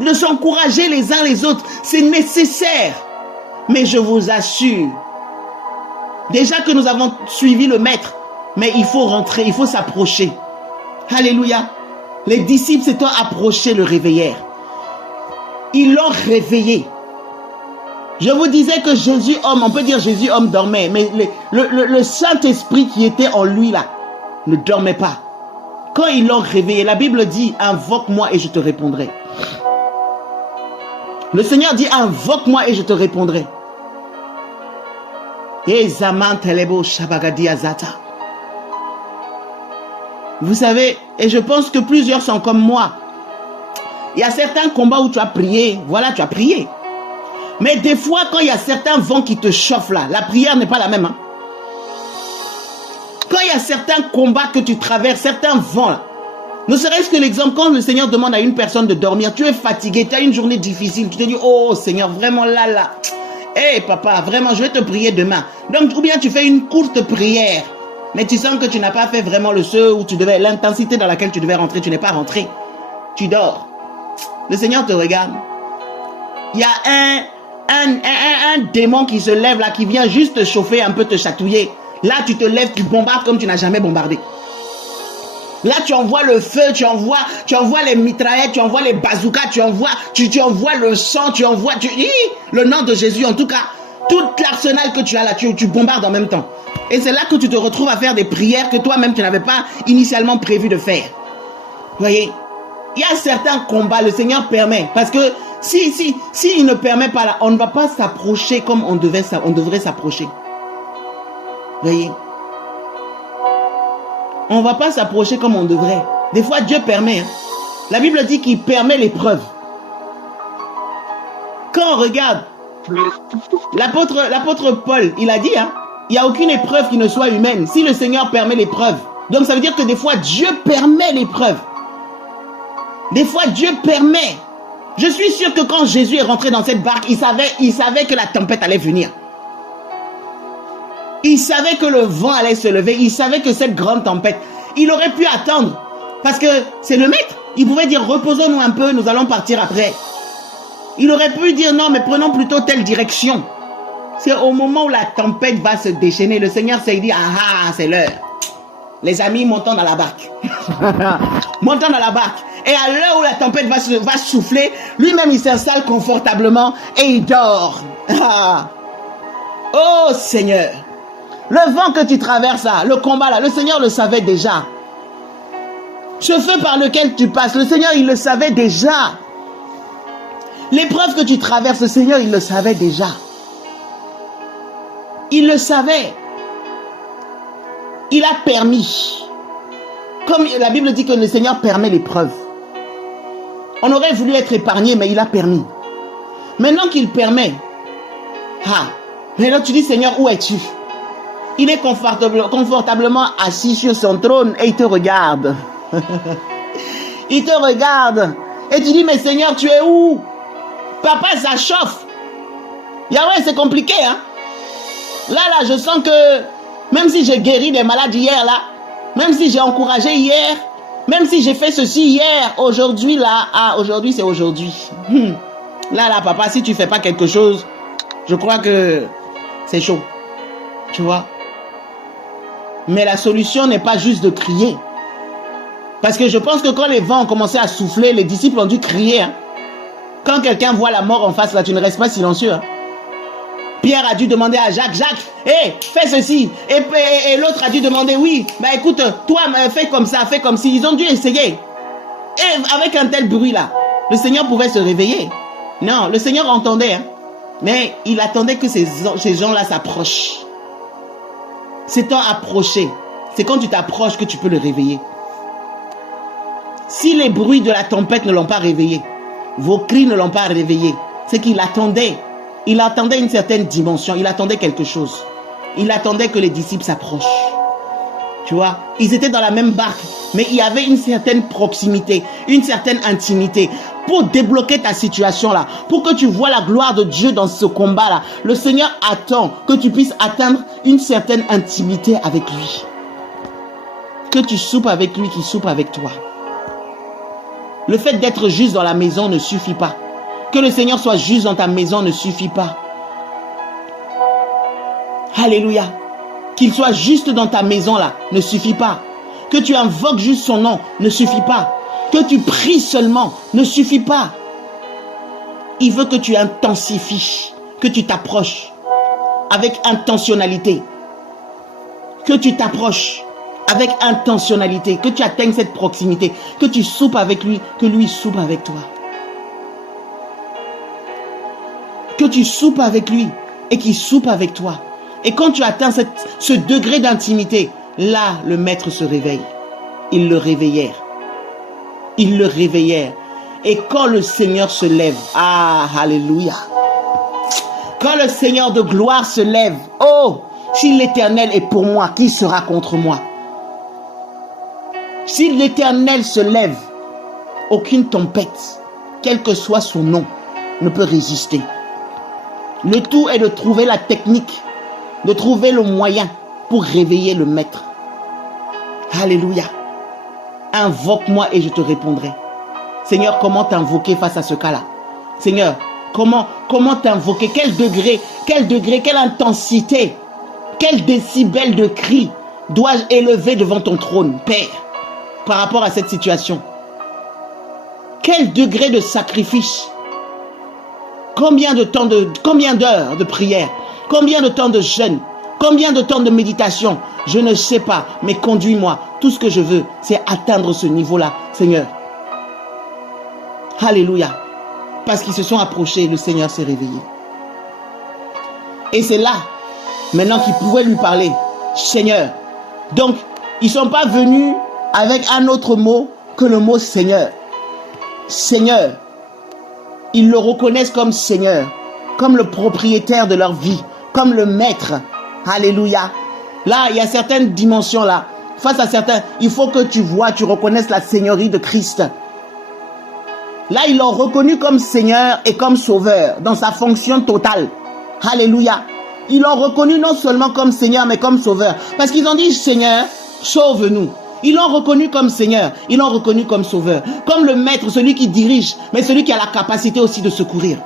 De s'encourager les uns les autres, c'est nécessaire. Mais je vous assure, déjà que nous avons suivi le maître, mais il faut rentrer, il faut s'approcher. Alléluia. Les disciples s'étant approchés le réveillèrent. Ils l'ont réveillé. Je vous disais que Jésus homme, on peut dire Jésus homme dormait, mais le Saint-Esprit qui était en lui là, ne dormait pas. Quand ils l'ont réveillé, la Bible dit, invoque-moi et je te répondrai. Le Seigneur dit, invoque-moi et je te répondrai. Vous savez, et je pense que plusieurs sont comme moi. Il y a certains combats où tu as prié, voilà, tu as prié. Mais des fois, quand il y a certains vents qui te chauffent là, la prière n'est pas la même. Hein? Quand il y a certains combats que tu traverses, certains vents là, ne serait-ce que l'exemple, quand le Seigneur demande à une personne de dormir, tu es fatigué, tu as une journée difficile, tu te dis, oh Seigneur, vraiment là, hé papa, vraiment, je vais te prier demain. Donc, ou bien tu fais une courte prière, mais tu sens que tu n'as pas fait vraiment le ce où tu devais, l'intensité dans laquelle tu devais rentrer, tu n'es pas rentré. Tu dors. Le Seigneur te regarde. Il y a un démon qui se lève là, qui vient juste te chauffer, un peu te chatouiller. Là, tu te lèves, tu bombardes comme tu n'as jamais bombardé. Là, tu envoies le feu, tu envoies les mitraillettes, tu envoies les bazookas, tu envoies le sang, le nom de Jésus, en tout cas, tout l'arsenal que tu as là, tu bombardes en même temps. Et c'est là que tu te retrouves à faire des prières que toi-même, tu n'avais pas initialement prévu de faire. Vous voyez, il y a certains combats, le Seigneur permet, parce que si il ne permet pas là, on ne va pas s'approcher comme on devrait s'approcher. Vous voyez, on ne va pas s'approcher comme on devrait. Des fois, Dieu permet. Hein. La Bible dit qu'il permet l'épreuve. Quand on regarde, l'apôtre Paul, il a dit, hein, il n'y a aucune épreuve qui ne soit humaine. Si le Seigneur permet l'épreuve. Donc, ça veut dire que des fois, Dieu permet l'épreuve. Des fois, Dieu permet. Je suis sûr que quand Jésus est rentré dans cette barque, il savait que la tempête allait venir. Il savait que le vent allait se lever. Il savait que cette grande tempête, il aurait pu attendre. Parce que c'est le maître. Il pouvait dire, reposons-nous un peu, nous allons partir après. Il aurait pu dire, non, mais prenons plutôt telle direction. C'est au moment où la tempête va se déchaîner, le Seigneur s'est dit, ah, c'est l'heure. Les amis, montons dans la barque. Montons dans la barque. Et à l'heure où la tempête va souffler, lui-même, il s'installe confortablement et il dort. Oh Seigneur. Le vent que tu traverses là, le combat là, le Seigneur le savait déjà. Ce feu par lequel tu passes, le Seigneur il le savait déjà. L'épreuve que tu traverses, le Seigneur il le savait déjà. Il le savait. Il a permis. Comme la Bible dit que le Seigneur permet l'épreuve. On aurait voulu être épargné, mais il a permis. Maintenant qu'il permet, maintenant tu dis Seigneur, où es-tu? Il est confortablement assis sur son trône et il te regarde. Il te regarde. Et tu dis, mais Seigneur, tu es où? Papa, ça chauffe. Yahweh, c'est compliqué, hein? Là, je sens que même si j'ai guéri des malades hier, là, même si j'ai encouragé hier, même si j'ai fait ceci hier, aujourd'hui, là, aujourd'hui, c'est aujourd'hui. Là, papa, si tu ne fais pas quelque chose, je crois que c'est chaud. Tu vois? Mais la solution n'est pas juste de crier. Parce que je pense que quand les vents ont commencé à souffler, les disciples ont dû crier. Hein? Quand quelqu'un voit la mort en face, là, tu ne restes pas silencieux. Hein. Pierre a dû demander à Jacques, Jacques, hey, fais ceci. Et l'autre a dû demander, oui, bah écoute, toi, fais comme ça, fais comme si. Ils ont dû essayer. Et avec un tel bruit là, le Seigneur pouvait se réveiller. Non, le Seigneur entendait, hein, mais il attendait que ces gens-là s'approchent. S'étant approché, c'est quand tu t'approches que tu peux le réveiller. Si les bruits de la tempête ne l'ont pas réveillé, vos cris ne l'ont pas réveillé, c'est qu'il attendait. Il attendait une certaine dimension, il attendait quelque chose. Il attendait que les disciples s'approchent. Tu vois, ils étaient dans la même barque, mais il y avait une certaine proximité, une certaine intimité. Pour débloquer ta situation là, pour que tu vois la gloire de Dieu dans ce combat là, le Seigneur attend que tu puisses atteindre une certaine intimité avec lui. Que tu soupes avec lui, qu'il soupe avec toi. Le fait d'être juste dans la maison ne suffit pas. Que le Seigneur soit juste dans ta maison ne suffit pas. Alléluia. Qu'il soit juste dans ta maison là ne suffit pas. Que tu invoques juste son nom ne suffit pas. Que tu pries seulement ne suffit pas. Il veut que tu intensifies, que tu t'approches avec intentionnalité. Que tu t'approches avec intentionnalité, que tu atteignes cette proximité, que tu soupes avec lui, que lui soupe avec toi. Que tu soupes avec lui et qu'il soupe avec toi. Et quand tu atteins ce degré d'intimité, là, le maître se réveille. Ils le réveillèrent. Ils le réveillèrent. Et quand le Seigneur se lève, ah, alléluia. Quand le Seigneur de gloire se lève, oh, si l'Éternel est pour moi, qui sera contre moi? Si l'Éternel se lève, aucune tempête, quel que soit son nom, ne peut résister. Le tout est de trouver la technique, de trouver le moyen pour réveiller le maître. Alléluia. Invoque-moi et je te répondrai. Seigneur, comment t'invoquer face à ce cas-là? Seigneur, comment t'invoquer? Quel degré, quelle intensité, quel décibel de cri dois-je élever devant ton trône, Père, par rapport à cette situation? Quel degré de sacrifice? Combien d'heures de prière? Combien de temps de jeûne? Combien de temps de méditation? Je ne sais pas, mais conduis-moi. Tout ce que je veux, c'est atteindre ce niveau-là, Seigneur. Alléluia. Parce qu'ils se sont approchés, le Seigneur s'est réveillé. Et c'est là, maintenant qu'ils pouvaient lui parler, Seigneur. Donc, ils ne sont pas venus avec un autre mot que le mot Seigneur. Seigneur. Ils le reconnaissent comme Seigneur, comme le propriétaire de leur vie, comme le maître. Alléluia. Là, il y a certaines dimensions là. Face à certains, il faut que tu vois, tu reconnaisses la seigneurie de Christ. Là, ils l'ont reconnu comme Seigneur et comme Sauveur, dans sa fonction totale. Alléluia. Ils l'ont reconnu non seulement comme Seigneur, mais comme Sauveur. Parce qu'ils ont dit, Seigneur, sauve-nous. Ils l'ont reconnu comme Seigneur, ils l'ont reconnu comme Sauveur. Comme le maître, celui qui dirige, mais celui qui a la capacité aussi de secourir.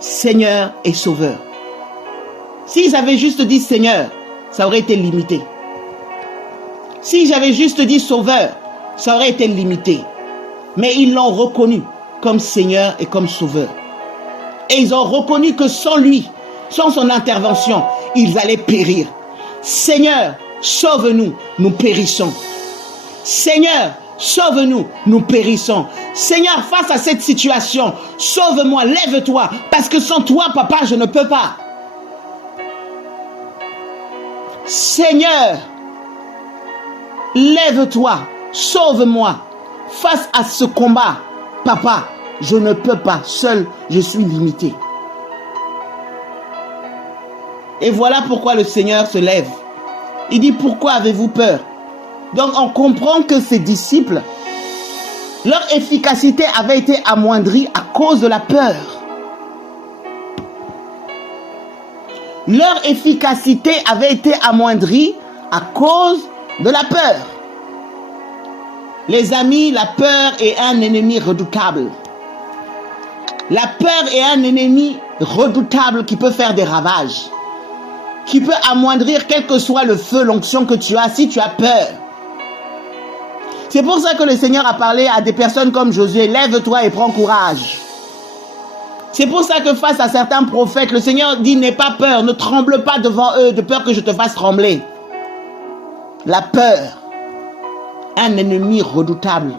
Seigneur et Sauveur. S'ils avaient juste dit Seigneur, ça aurait été limité. Si j'avais juste dit Sauveur, ça aurait été limité. Mais ils l'ont reconnu comme Seigneur et comme Sauveur. Et ils ont reconnu que sans lui, sans son intervention, ils allaient périr. Seigneur, sauve-nous, nous périssons. Seigneur, sauve-nous, nous périssons. Seigneur, face à cette situation, sauve-moi, lève-toi, parce que sans toi, papa, je ne peux pas. Seigneur, lève-toi, sauve-moi. Face à ce combat, papa, je ne peux pas, seul, je suis limité. Et voilà pourquoi le Seigneur se lève. Il dit, pourquoi avez-vous peur? Donc on comprend que ces disciples, leur efficacité avait été amoindrie à cause de la peur. Leur efficacité avait été amoindrie à cause de la peur. Les amis, la peur est un ennemi redoutable. La peur est un ennemi redoutable qui peut faire des ravages, qui peut amoindrir quel que soit le feu, l'onction que tu as, si tu as peur. C'est pour ça que le Seigneur a parlé à des personnes comme Josué, lève-toi et prends courage. C'est pour ça que face à certains prophètes, le Seigneur dit, n'aie pas peur, ne tremble pas devant eux, de peur que je te fasse trembler. La peur, un ennemi redoutable.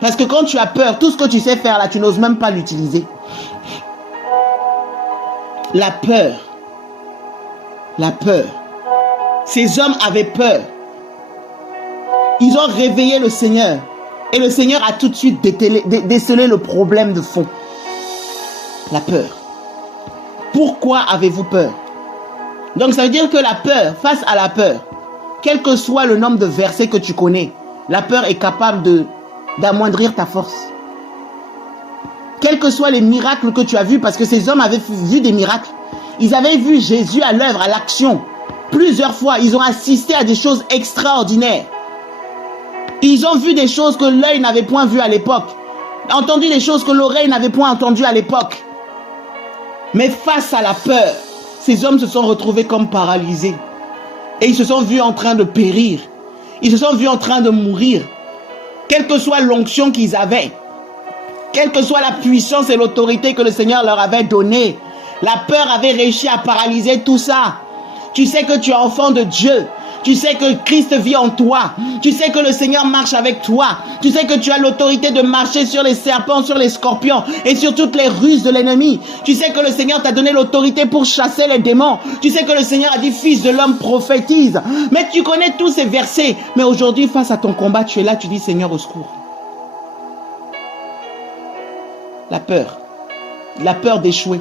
Parce que quand tu as peur, tout ce que tu sais faire là, tu n'oses même pas l'utiliser. La peur. La peur. Ces hommes avaient peur. Ils ont réveillé le Seigneur. Et le Seigneur a tout de suite décelé le problème de fond. La peur. Pourquoi avez-vous peur? Donc ça veut dire que la peur, face à la peur, quel que soit le nombre de versets que tu connais, la peur est capable d'amoindrir ta force. Quels que soient les miracles que tu as vus, parce que ces hommes avaient vu des miracles. Ils avaient vu Jésus à l'œuvre, à l'action. Plusieurs fois, ils ont assisté à des choses extraordinaires. Ils ont vu des choses que l'œil n'avait point vues à l'époque. Entendu des choses que l'oreille n'avait point entendues à l'époque. Mais face à la peur, ces hommes se sont retrouvés comme paralysés. Et ils se sont vus en train de périr. Ils se sont vus en train de mourir. Quelle que soit l'onction qu'ils avaient, quelle que soit la puissance et l'autorité que le Seigneur leur avait donnée, la peur avait réussi à paralyser tout ça. Tu sais que tu es enfant de Dieu. Tu sais que Christ vit en toi. Tu sais que le Seigneur marche avec toi. Tu sais que tu as l'autorité de marcher sur les serpents, sur les scorpions et sur toutes les ruses de l'ennemi. Tu sais que le Seigneur t'a donné l'autorité pour chasser les démons. Tu sais que le Seigneur a dit, fils de l'homme, prophétise. Mais tu connais tous ces versets. Mais aujourd'hui, face à ton combat, tu es là, tu dis, Seigneur, au secours. La peur. La peur d'échouer.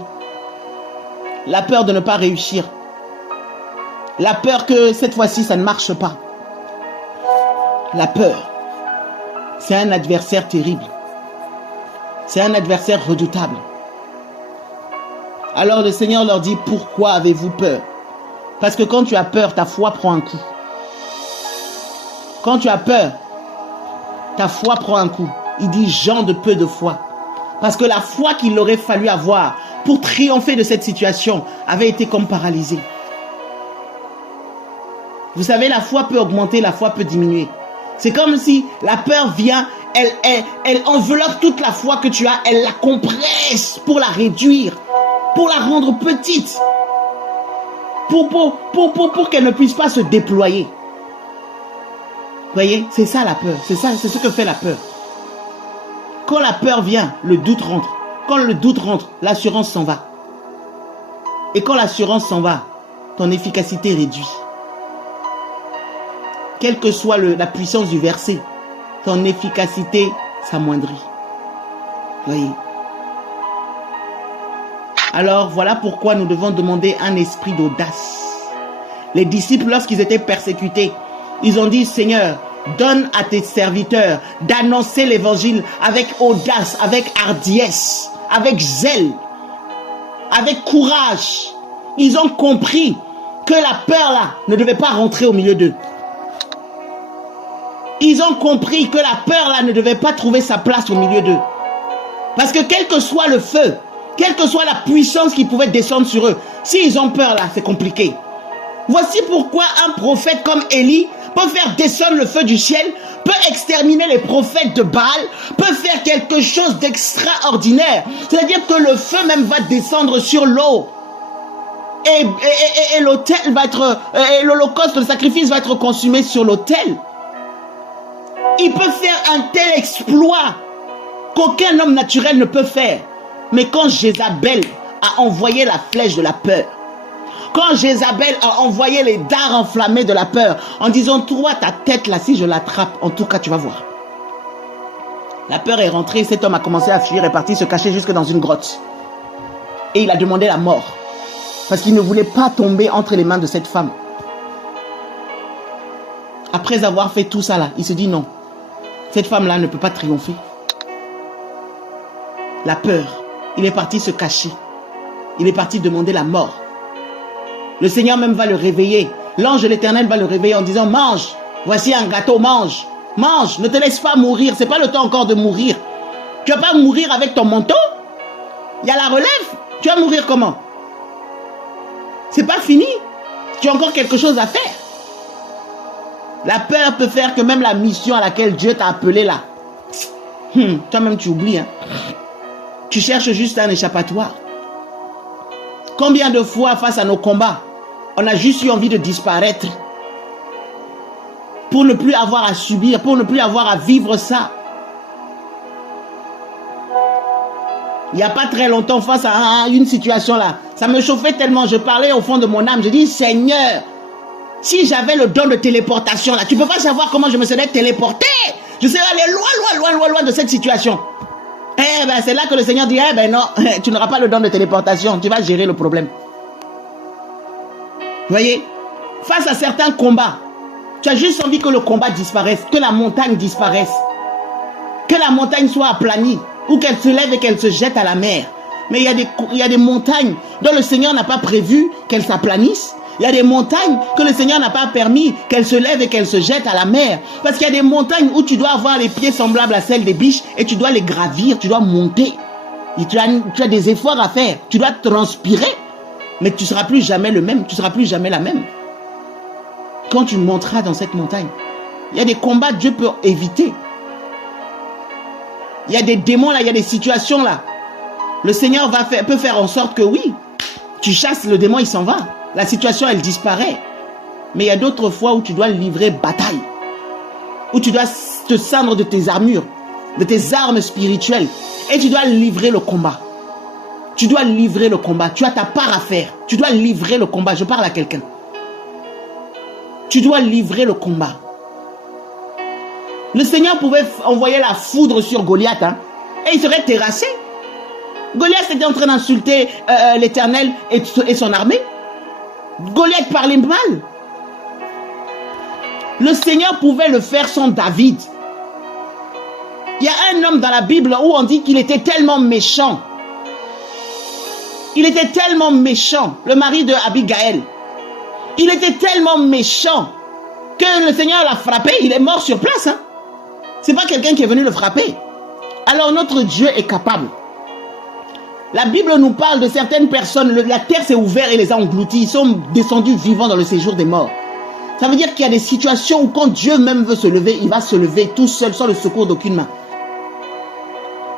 La peur de ne pas réussir. La peur que cette fois-ci, ça ne marche pas. La peur, c'est un adversaire terrible. C'est un adversaire redoutable. Alors le Seigneur leur dit, pourquoi avez-vous peur? Parce que quand tu as peur, ta foi prend un coup. Quand tu as peur, ta foi prend un coup. Il dit, gens de peu de foi. Parce que la foi qu'il aurait fallu avoir pour triompher de cette situation avait été comme paralysée. Vous savez, la foi peut augmenter, la foi peut diminuer. C'est comme si la peur vient, elle enveloppe toute la foi que tu as, elle la compresse pour la réduire, pour la rendre petite, pour qu'elle ne puisse pas se déployer. Vous voyez, c'est ça la peur, c'est ce que fait la peur. Quand la peur vient, le doute rentre. Quand le doute rentre, l'assurance s'en va. Et quand l'assurance s'en va, ton efficacité réduit. Quelle que soit la puissance du verset, ton efficacité s'amoindrit. Voyez. Alors, voilà pourquoi nous devons demander un esprit d'audace. Les disciples, lorsqu'ils étaient persécutés, ils ont dit, Seigneur, donne à tes serviteurs d'annoncer l'évangile avec audace, avec hardiesse, avec zèle, avec courage. Ils ont compris que la peur là ne devait pas rentrer au milieu d'eux. Ils ont compris que la peur là ne devait pas trouver sa place au milieu d'eux. Parce que quel que soit le feu, quelle que soit la puissance qui pouvait descendre sur eux, s'ils ont peur là, c'est compliqué. Voici pourquoi un prophète comme Élie peut faire descendre le feu du ciel, peut exterminer les prophètes de Baal, peut faire quelque chose d'extraordinaire. C'est-à-dire que le feu même va descendre sur l'eau. Et l'autel va être, et l'holocauste, le sacrifice va être consumé sur l'autel. Il peut faire un tel exploit qu'aucun homme naturel ne peut faire. Mais quand Jézabel a envoyé la flèche de la peur, quand Jézabel a envoyé les dards enflammés de la peur, en disant, toi, ta tête là, si je l'attrape, en tout cas, tu vas voir. La peur est rentrée, cet homme a commencé à fuir et parti se cacher jusque dans une grotte. Et il a demandé la mort. Parce qu'il ne voulait pas tomber entre les mains de cette femme. Après avoir fait tout ça là, il se dit non. Cette femme-là ne peut pas triompher. La peur. Il est parti se cacher. Il est parti demander la mort. Le Seigneur même va le réveiller. L'ange de l'Éternel va le réveiller en disant, mange. Voici un gâteau, mange. Mange, ne te laisse pas mourir. Ce n'est pas le temps encore de mourir. Tu ne vas pas mourir avec ton manteau. Il y a la relève. Tu vas mourir comment? C'est pas fini. Tu as encore quelque chose à faire. La peur peut faire que même la mission à laquelle Dieu t'a appelé là, toi-même tu oublies. Hein. Tu cherches juste un échappatoire. Combien de fois face à nos combats, on a juste eu envie de disparaître pour ne plus avoir à subir, pour ne plus avoir à vivre ça. Il n'y a pas très longtemps, face à une situation là, ça me chauffait tellement, je parlais au fond de mon âme, je dis, Seigneur, si j'avais le don de téléportation là, tu ne peux pas savoir comment je me serais téléporté. Je serais allé loin de cette situation. Eh ben, c'est là que le Seigneur dit, eh ben non, tu n'auras pas le don de téléportation, tu vas gérer le problème. Vous voyez, face à certains combats, tu as juste envie que le combat disparaisse, que la montagne disparaisse, que la montagne soit aplanie, ou qu'elle se lève et qu'elle se jette à la mer. Mais il y a des montagnes dont le Seigneur n'a pas prévu qu'elles s'aplanissent. Il y a des montagnes que le Seigneur n'a pas permis qu'elles se lèvent et qu'elles se jettent à la mer. Parce qu'il y a des montagnes où tu dois avoir les pieds semblables à celles des biches et tu dois les gravir, tu dois monter. Et tu as des efforts à faire, tu dois transpirer. Mais tu ne seras plus jamais le même, tu ne seras plus jamais la même. Quand tu monteras dans cette montagne, il y a des combats que Dieu peut éviter. Il y a des démons là, il y a des situations là. Le Seigneur peut faire en sorte que oui, tu chasses le démon, il s'en va. La situation, elle disparaît. Mais il y a d'autres fois où tu dois livrer bataille. Où tu dois te ceindre de tes armures, de tes armes spirituelles. Et tu dois livrer le combat. Tu dois livrer le combat. Tu as ta part à faire. Tu dois livrer le combat. Je parle à quelqu'un. Tu dois livrer le combat. Le Seigneur pouvait envoyer la foudre sur Goliath. Hein, et il serait terrassé. Goliath était en train d'insulter l'Éternel et son armée. Goliath parlait mal. Le Seigneur pouvait le faire sans David. Il y a un homme dans la Bible où on dit qu'il était tellement méchant. Il était tellement méchant, le mari de Abigail. Il était tellement méchant que le Seigneur l'a frappé. Il est mort sur place. Hein. Ce n'est pas quelqu'un qui est venu le frapper. Alors notre Dieu est capable. La Bible nous parle de certaines personnes, la terre s'est ouverte et les a engloutis. Ils sont descendus vivants dans le séjour des morts. Ça veut dire qu'il y a des situations où quand Dieu même veut se lever, il va se lever tout seul sans le secours d'aucune main.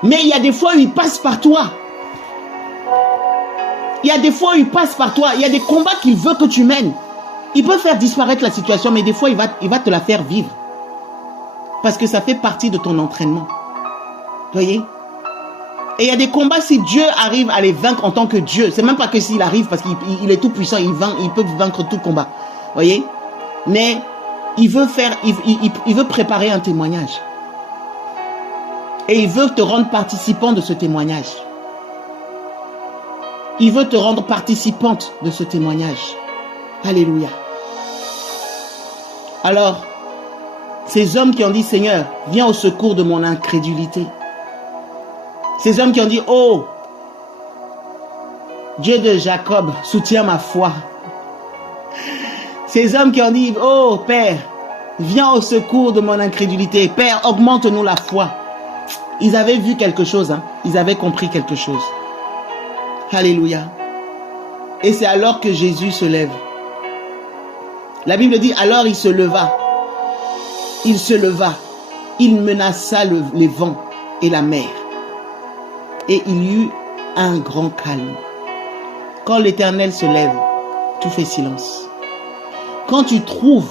Mais il y a des fois où il passe par toi. Il y a des fois où il passe par toi. Il y a des combats qu'il veut que tu mènes. Il peut faire disparaître la situation, mais des fois il va te la faire vivre. Parce que ça fait partie de ton entraînement. Vous voyez? Et il y a des combats, si Dieu arrive à les vaincre en tant que Dieu, c'est même pas que s'il arrive, parce qu'il est tout puissant, il peut vaincre tout combat. Vous voyez? Mais il veut préparer un témoignage. Et il veut te rendre participant de ce témoignage. Il veut te rendre participante de ce témoignage. Alléluia. Alors, ces hommes qui ont dit, Seigneur, viens au secours de mon incrédulité. Ces hommes qui ont dit, oh, Dieu de Jacob, soutiens ma foi. Ces hommes qui ont dit, oh Père, viens au secours de mon incrédulité. Père, augmente-nous la foi. Ils avaient vu quelque chose, hein? Ils avaient compris quelque chose. Alléluia. Et c'est alors que Jésus se lève. La Bible dit, alors il se leva. Il se leva. Il menaça les vents et la mer. Et il y eut un grand calme. Quand l'Éternel se lève, tout fait silence. Quand tu trouves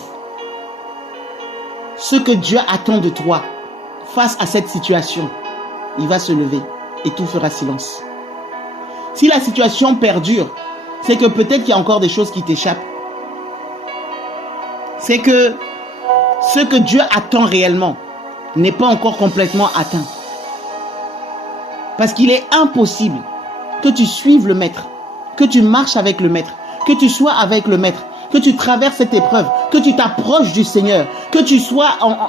ce que Dieu attend de toi face à cette situation, il va se lever et tout fera silence. Si la situation perdure, c'est que peut-être qu'il y a encore des choses qui t'échappent. C'est que ce que Dieu attend réellement n'est pas encore complètement atteint. Parce qu'il est impossible que tu suives le Maître, que tu marches avec le Maître, que tu sois avec le Maître, que tu traverses cette épreuve, que tu t'approches du Seigneur, que tu sois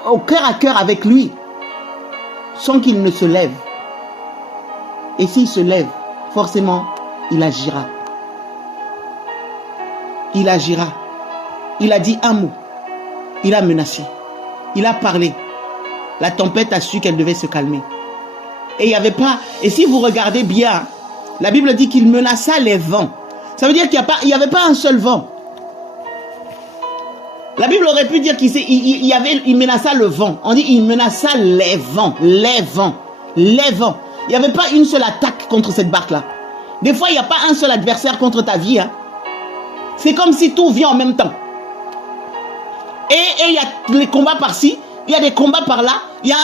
au cœur à cœur avec lui, sans qu'il ne se lève. Et s'il se lève, forcément, il agira. Il agira. Il a dit un mot. Il a menacé. Il a parlé. La tempête a su qu'elle devait se calmer. Et il n'y avait pas... Et si vous regardez bien, la Bible dit qu'il menaça les vents. Ça veut dire qu'il n'y avait pas un seul vent. La Bible aurait pu dire il menaça le vent. On dit il menaça les vents. Les vents. Les vents. Il n'y avait pas une seule attaque contre cette barque-là. Des fois, il n'y a pas un seul adversaire contre ta vie. Hein. C'est comme si tout vient en même temps. Et il y a les combats par-ci, il y a des combats par-là, il y a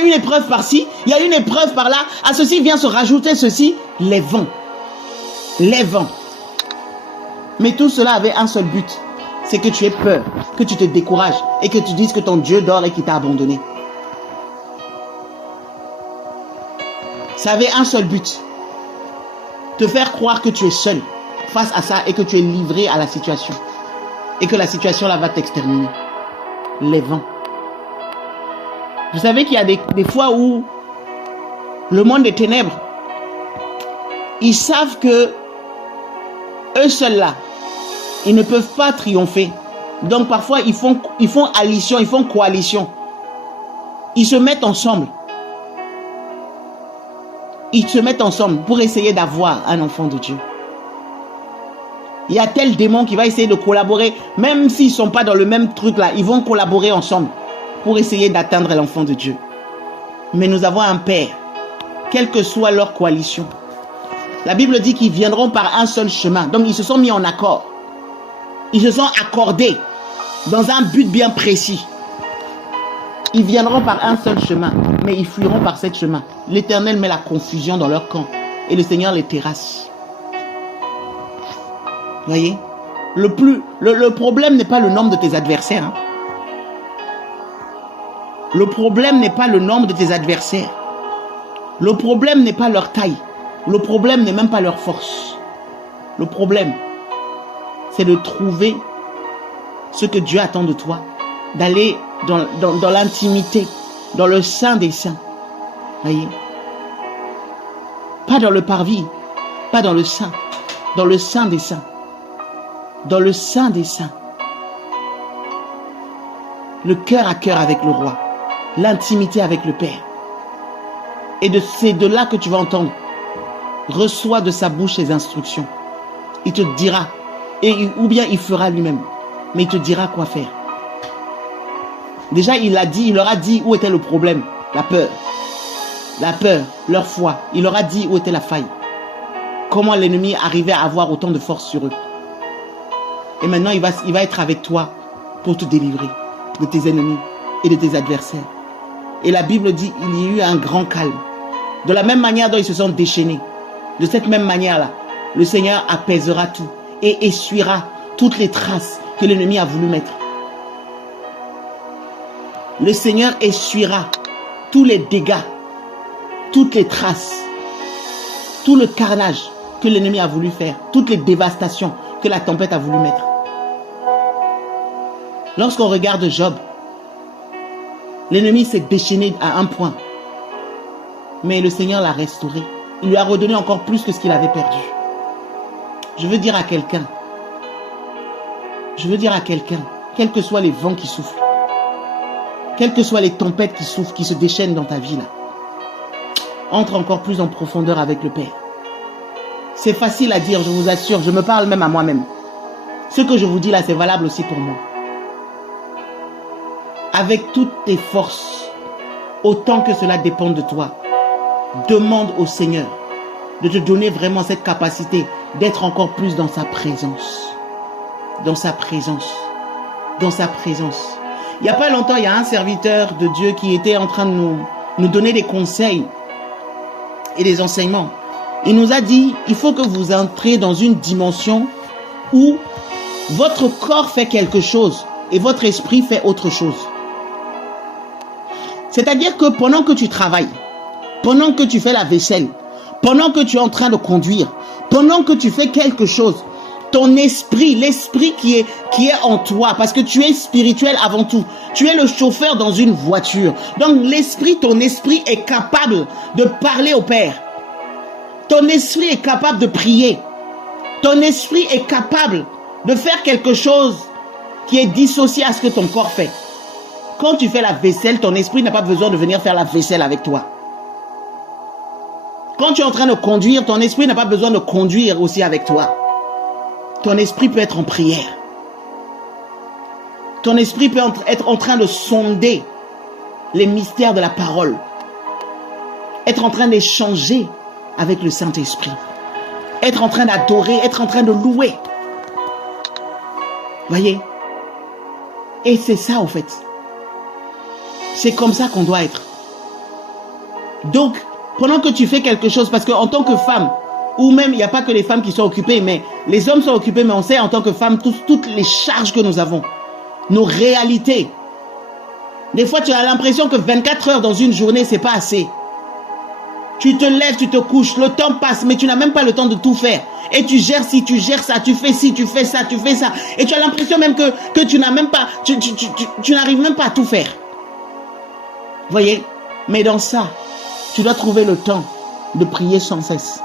une épreuve par-ci, il y a une épreuve par-là. À ceci vient se rajouter ceci, les vents. Les vents. Mais tout cela avait un seul but. C'est que tu aies peur, que tu te décourages et que tu dises que ton Dieu dort et qu'il t'a abandonné. Ça avait un seul but. Te faire croire que tu es seul face à ça et que tu es livré à la situation. Et que la situation là va t'exterminer. Les vents. Vous savez qu'il y a des fois où le monde des ténèbres, ils savent que eux seuls là, ils ne peuvent pas triompher. Donc parfois ils font alliance, ils font coalition. Ils se mettent ensemble. Ils se mettent ensemble pour essayer d'avoir un enfant de Dieu. Il y a tel démon qui va essayer de collaborer, même s'ils ne sont pas dans le même truc là, ils vont collaborer ensemble pour essayer d'atteindre l'enfant de Dieu. Mais nous avons un Père, quelle que soit leur coalition. La Bible dit qu'ils viendront par un seul chemin. Donc ils se sont mis en accord. Ils se sont accordés dans un but bien précis. Ils viendront par un seul chemin, mais ils fuiront par ce chemin. L'Éternel met la confusion dans leur camp et le Seigneur les terrasse. Voyez, le problème n'est pas le nombre de tes adversaires. Hein. Le problème n'est pas le nombre de tes adversaires. Le problème n'est pas leur taille. Le problème n'est même pas leur force. Le problème, c'est de trouver ce que Dieu attend de toi. D'aller dans l'intimité, dans le sein des saints. Voyez, pas dans le parvis, pas dans le sein des saints. Dans le sein des saints. Le cœur à cœur avec le roi. L'intimité avec le Père. Et c'est de là que tu vas entendre. Reçois de sa bouche ses instructions. Il te dira. Ou bien il fera lui-même. Mais il te dira quoi faire. Déjà, il leur a dit où était le problème. La peur. La peur, leur foi. Il leur a dit où était la faille. Comment l'ennemi arrivait à avoir autant de force sur eux. Et maintenant, il va être avec toi pour te délivrer de tes ennemis et de tes adversaires. Et la Bible dit, il y a eu un grand calme. De la même manière dont ils se sont déchaînés, de cette même manière-là, le Seigneur apaisera tout et essuiera toutes les traces que l'ennemi a voulu mettre. Le Seigneur essuiera tous les dégâts, toutes les traces, tout le carnage que l'ennemi a voulu faire, toutes les dévastations que la tempête a voulu mettre. Lorsqu'on regarde Job, l'ennemi s'est déchaîné à un point. Mais le Seigneur l'a restauré. Il lui a redonné encore plus que ce qu'il avait perdu. Je veux dire à quelqu'un, quels que soient les vents qui soufflent, quelles que soient les tempêtes qui soufflent, qui se déchaînent dans ta vie là, entre encore plus en profondeur avec le Père. C'est facile à dire, je vous assure, je me parle même à moi-même. Ce que je vous dis là, c'est valable aussi pour moi. Avec toutes tes forces, autant que cela dépend de toi, demande au Seigneur de te donner vraiment cette capacité d'être encore plus dans sa présence. Dans sa présence. Dans sa présence. Il n'y a pas longtemps, il y a un serviteur de Dieu qui était en train de nous donner des conseils et des enseignements. Il nous a dit, il faut que vous entriez dans une dimension où votre corps fait quelque chose et votre esprit fait autre chose. C'est-à-dire que pendant que tu travailles, pendant que tu fais la vaisselle, pendant que tu es en train de conduire, pendant que tu fais quelque chose, ton esprit, l'esprit qui est en toi, parce que tu es spirituel avant tout. Tu es le chauffeur dans une voiture. Donc l'esprit, ton esprit est capable de parler au Père. Ton esprit est capable de prier. Ton esprit est capable de faire quelque chose qui est dissocié à ce que ton corps fait. Quand tu fais la vaisselle, ton esprit n'a pas besoin de venir faire la vaisselle avec toi. Quand tu es en train de conduire, ton esprit n'a pas besoin de conduire aussi avec toi. Ton esprit peut être en prière. Ton esprit peut être en train de sonder les mystères de la parole. Être en train d'échanger avec le Saint-Esprit. Être en train d'adorer, être en train de louer. Voyez? Et c'est ça, en fait. C'est comme ça qu'on doit être. Donc, pendant que tu fais quelque chose, parce qu'en tant que femme, ou même, il n'y a pas que les femmes qui sont occupées, mais les hommes sont occupés, mais on sait en tant que femme, toutes les charges que nous avons, nos réalités. Des fois, tu as l'impression que 24 heures dans une journée, c'est pas assez. Tu te lèves, tu te couches, le temps passe, mais tu n'as même pas le temps de tout faire. Et tu gères ci, tu gères ça, tu fais ci, tu fais ça, tu fais ça. Et tu as l'impression même que tu n'as même pas, tu n'arrives même pas à tout faire. Voyez? Mais dans ça, tu dois trouver le temps de prier sans cesse.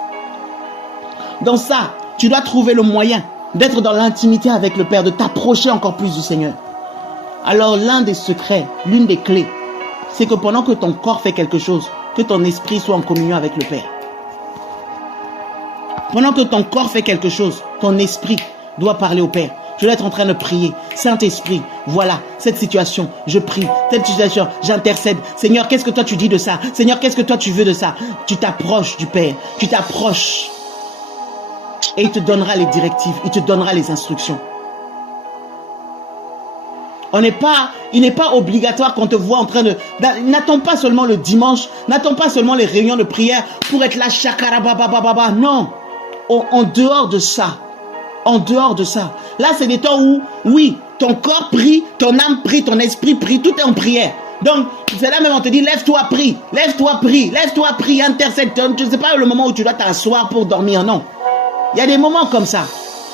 Dans ça, tu dois trouver le moyen d'être dans l'intimité avec le Père, de t'approcher encore plus du Seigneur. Alors l'un des secrets, l'une des clés, c'est que pendant que ton corps fait quelque chose, que ton esprit soit en communion avec le Père. Pendant que ton corps fait quelque chose, ton esprit doit parler au Père. Je dois être en train de prier. Saint-Esprit, voilà cette situation, je prie. Cette situation, j'intercède. Seigneur, qu'est-ce que toi tu dis de ça? Seigneur, qu'est-ce que toi tu veux de ça? Tu t'approches du Père, tu t'approches. Et il te donnera les directives, il te donnera les instructions. Il n'est pas obligatoire qu'on te voit en train de... N'attends pas seulement le dimanche, n'attends pas seulement les réunions de prière pour être là, chakarababababa. Non, en dehors de ça, là c'est des temps où, oui, ton corps prie, ton âme prie, ton esprit prie, tout est en prière. Donc, c'est là même on te dit, lève-toi, prie, intercède. Je ne sais pas le moment où tu dois t'asseoir pour dormir, non. Il y a des moments comme ça,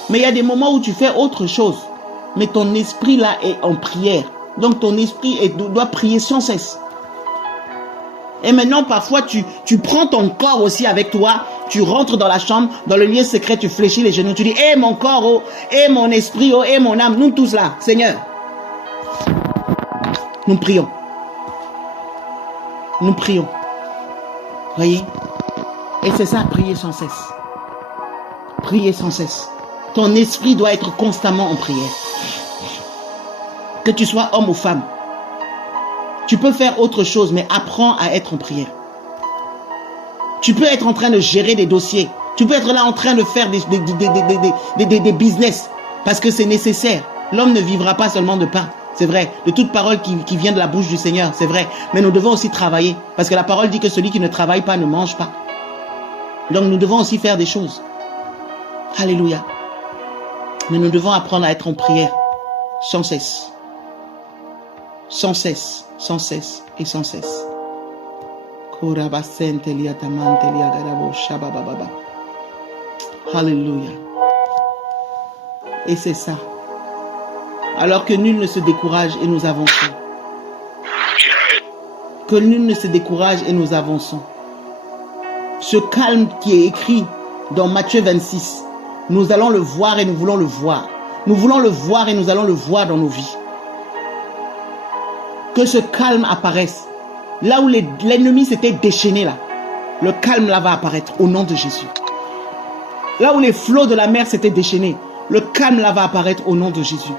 mais il y a des moments où tu fais autre chose. Mais ton esprit là est en prière. Donc ton esprit doit prier sans cesse. Et maintenant parfois tu prends ton corps aussi avec toi. Tu rentres dans la chambre, dans le lieu secret, tu fléchis les genoux. Tu dis, hé mon corps, oh, hé mon esprit, oh, hé mon âme. Nous tous là, Seigneur. Nous prions. Nous prions. Voyez? Et c'est ça, prier sans cesse. Prier sans cesse. Ton esprit doit être constamment en prière. Que tu sois homme ou femme. Tu peux faire autre chose, mais apprends à être en prière. Tu peux être en train de gérer des dossiers. Tu peux être là en train de faire des business. Parce que c'est nécessaire. L'homme ne vivra pas seulement de pain. C'est vrai. De toute parole qui vient de la bouche du Seigneur. C'est vrai. Mais nous devons aussi travailler. Parce que la parole dit que celui qui ne travaille pas ne mange pas. Donc nous devons aussi faire des choses. Alléluia. Mais nous devons apprendre à être en prière. Sans cesse. Sans cesse. Sans cesse. Et sans cesse. Alléluia. Et c'est ça. Alors que nul ne se décourage et nous avançons. Que nul ne se décourage et nous avançons. Ce calme qui est écrit dans Matthieu 26, nous allons le voir et nous voulons le voir. Nous voulons le voir et nous allons le voir dans nos vies. Que ce calme apparaisse. Là où l'ennemi s'était déchaîné là, le calme là va apparaître au nom de Jésus. Là où les flots de la mer s'étaient déchaînés, le calme là va apparaître au nom de Jésus.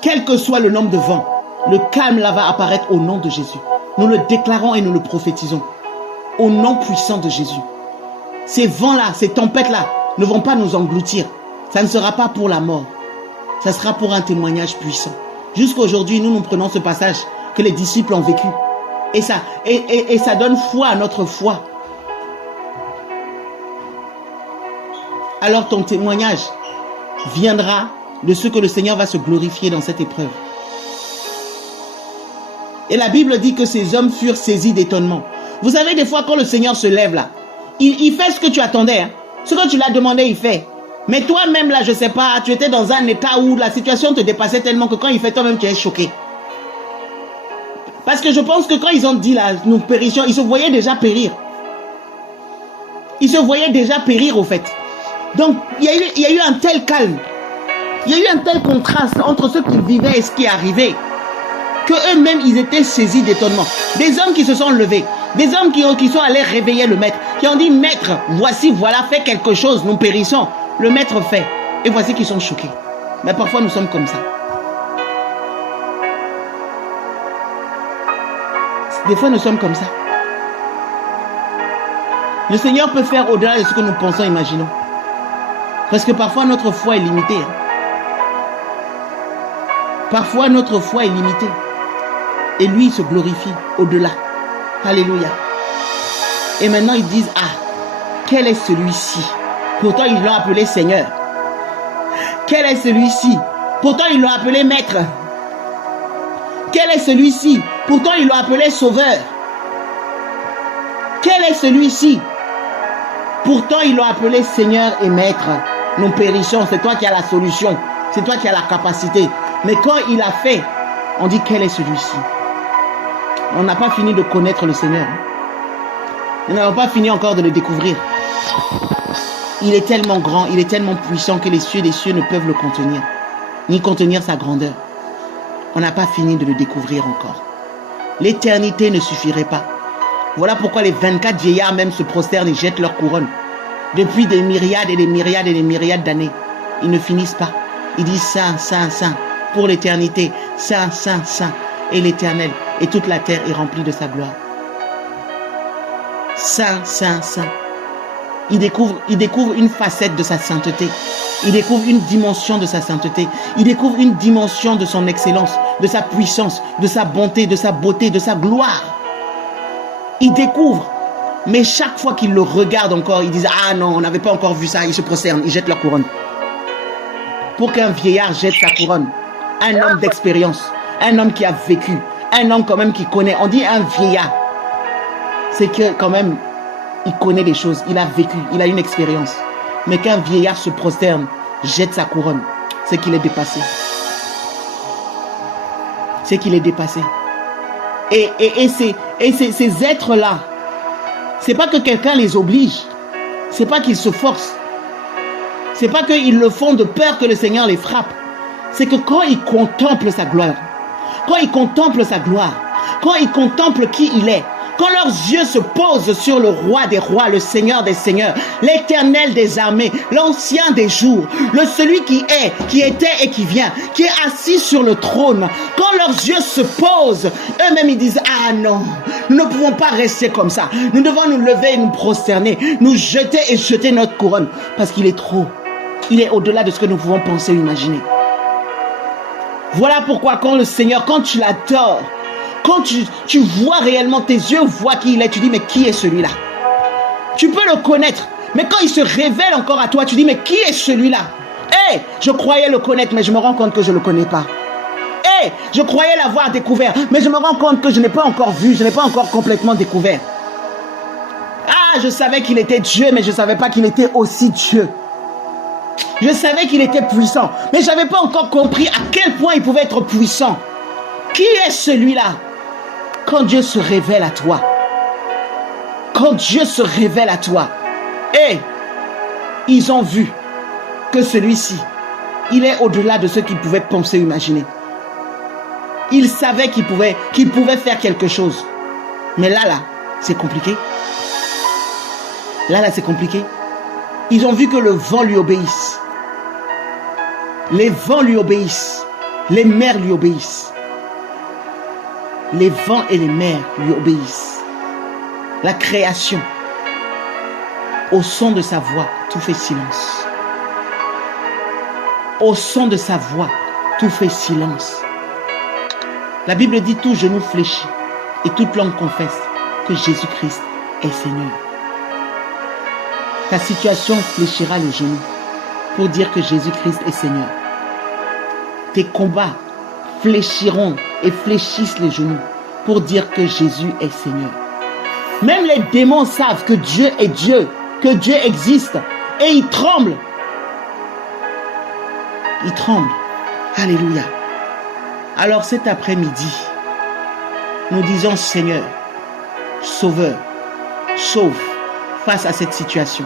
Quel que soit le nombre de vents, le calme là va apparaître au nom de Jésus. Nous le déclarons et nous le prophétisons. Au nom puissant de Jésus. Ces vents-là, ces tempêtes-là ne vont pas nous engloutir. Ça ne sera pas pour la mort. Ça sera pour un témoignage puissant. Jusqu'à aujourd'hui, nous prenons ce passage que les disciples ont vécu. Et ça donne foi à notre foi. Alors ton témoignage viendra de ce que le Seigneur va se glorifier dans cette épreuve. Et la Bible dit que ces hommes furent saisis d'étonnement. Vous savez, des fois, quand le Seigneur se lève là, il fait ce que tu attendais. Hein. Ce que tu l'as demandé, il fait. Mais toi-même là, je ne sais pas, tu étais dans un état où la situation te dépassait tellement que quand il fait, toi-même, tu es choqué. Parce que je pense que quand ils ont dit là, nous périssions, ils se voyaient déjà périr. Ils se voyaient déjà périr au fait. Donc, il y a eu un tel calme. Il y a eu un tel contraste entre ce qu'ils vivaient et ce qui arrivait. Que eux-mêmes, ils étaient saisis d'étonnement. Des hommes qui se sont levés. Des hommes qui sont allés réveiller le maître. Qui ont dit, maître, voici, voilà, fais quelque chose, nous périssons. Le maître fait. Et voici qu'ils sont choqués. Mais parfois, nous sommes comme ça. Des fois, nous sommes comme ça. Le Seigneur peut faire au-delà de ce que nous pensons, imaginons. Parce que parfois, notre foi est limitée. Parfois, notre foi est limitée. Et lui, il se glorifie au-delà. Alléluia. Et maintenant, ils disent, ah, quel est celui-ci? Pourtant, ils l'ont appelé Seigneur. Quel est celui-ci? Pourtant, ils l'ont appelé Maître. Quel est celui-ci? Pourtant, ils l'ont appelé Sauveur. Quel est celui-ci? Pourtant, ils l'ont appelé Seigneur et Maître. Nous périssons, c'est toi qui as la solution. C'est toi qui as la capacité. Mais quand il a fait, on dit, quel est celui-ci? On n'a pas fini de connaître le Seigneur. Nous n'avons pas fini encore de le découvrir. Il est tellement grand, il est tellement puissant que les cieux des cieux ne peuvent le contenir, ni contenir sa grandeur. On n'a pas fini de le découvrir encore. L'éternité ne suffirait pas. Voilà pourquoi les 24 vieillards même se prosternent et jettent leur couronne. Depuis des myriades et des myriades et des myriades d'années, ils ne finissent pas. Ils disent Saint, Saint, Saint, pour l'éternité, Saint, Saint, Saint, et l'Éternel, et toute la terre est remplie de sa gloire. Saint, Saint, Saint. Il découvre une facette de sa sainteté. Il découvre une dimension de sa sainteté. Il découvre une dimension de son excellence, de sa puissance, de sa bonté, de sa beauté, de sa gloire. Il découvre. Mais chaque fois qu'ils le regardent encore, ils disent « Ah non, on n'avait pas encore vu ça ». Ils se prosternent, ils jettent leur couronne. Pour qu'un vieillard jette sa couronne, un homme d'expérience, un homme qui a vécu, un homme quand même qui connaît. On dit un vieillard. C'est que quand même, il connaît des choses, il a vécu, il a une expérience. Mais qu'un vieillard se prosterne, jette sa couronne, c'est qu'il est dépassé. C'est qu'il est dépassé. Et ces êtres-là, c'est pas que quelqu'un les oblige, c'est pas qu'ils se forcent, c'est pas qu'ils le font de peur que le Seigneur les frappe. C'est que quand ils contemplent sa gloire, quand ils contemplent sa gloire, quand ils contemplent qui il est, quand leurs yeux se posent sur le roi des rois, le Seigneur des seigneurs, l'Éternel des armées, l'ancien des jours, le celui qui est, qui était et qui vient, qui est assis sur le trône, quand leurs yeux se posent, eux-mêmes ils disent, ah non, nous ne pouvons pas rester comme ça. Nous devons nous lever et nous prosterner, nous jeter et jeter notre couronne, parce qu'il est trop. Il est au-delà de ce que nous pouvons penser ou imaginer. Voilà pourquoi quand le Seigneur, quand tu l'adores, quand tu vois réellement, tes yeux voient qui il est, tu dis, mais qui est celui-là? Tu peux le connaître, mais quand il se révèle encore à toi, tu dis, mais qui est celui-là? Hey, je croyais le connaître, mais je me rends compte que je ne le connais pas. Hey, je croyais l'avoir découvert, mais je me rends compte que je n'ai pas encore vu, je n'ai pas encore complètement découvert. Ah, je savais qu'il était Dieu, mais je ne savais pas qu'il était aussi Dieu. Je savais qu'il était puissant, mais je n'avais pas encore compris à quel point il pouvait être puissant. Qui est celui-là? Quand Dieu se révèle à toi, quand Dieu se révèle à toi, et ils ont vu que celui-ci, il est au-delà de ce qu'ils pouvaient penser ou imaginer. Ils savaient qu'il pouvait faire quelque chose. Mais là, c'est compliqué. Là, c'est compliqué. Ils ont vu que le vent lui obéisse. Les vents lui obéissent. Les mers lui obéissent. Les vents et les mers lui obéissent. La création, au son de sa voix, tout fait silence. Au son de sa voix, tout fait silence. La Bible dit tout genou fléchit et toute langue confesse que Jésus-Christ est Seigneur. Ta situation fléchira les genoux pour dire que Jésus-Christ est Seigneur. Tes combats fléchiront et fléchissent les genoux pour dire que Jésus est Seigneur. Même les démons savent que Dieu est Dieu, que Dieu existe, et ils tremblent. Ils tremblent. Alléluia. Alors cet après-midi, nous disons Seigneur, Sauveur, sauve face à cette situation.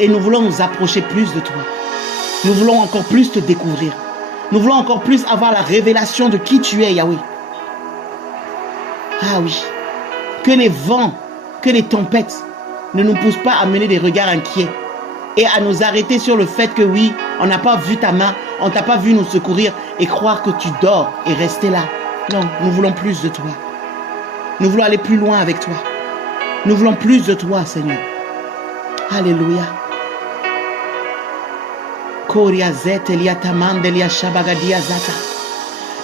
Et nous voulons nous approcher plus de toi. Nous voulons encore plus te découvrir. Nous voulons encore plus avoir la révélation de qui tu es, Yahweh. Ah oui. Que les vents, que les tempêtes ne nous poussent pas à mener des regards inquiets et à nous arrêter sur le fait que oui, on n'a pas vu ta main, on ne t'a pas vu nous secourir et croire que tu dors et rester là. Non, nous voulons plus de toi. Nous voulons aller plus loin avec toi. Nous voulons plus de toi, Seigneur. Alléluia.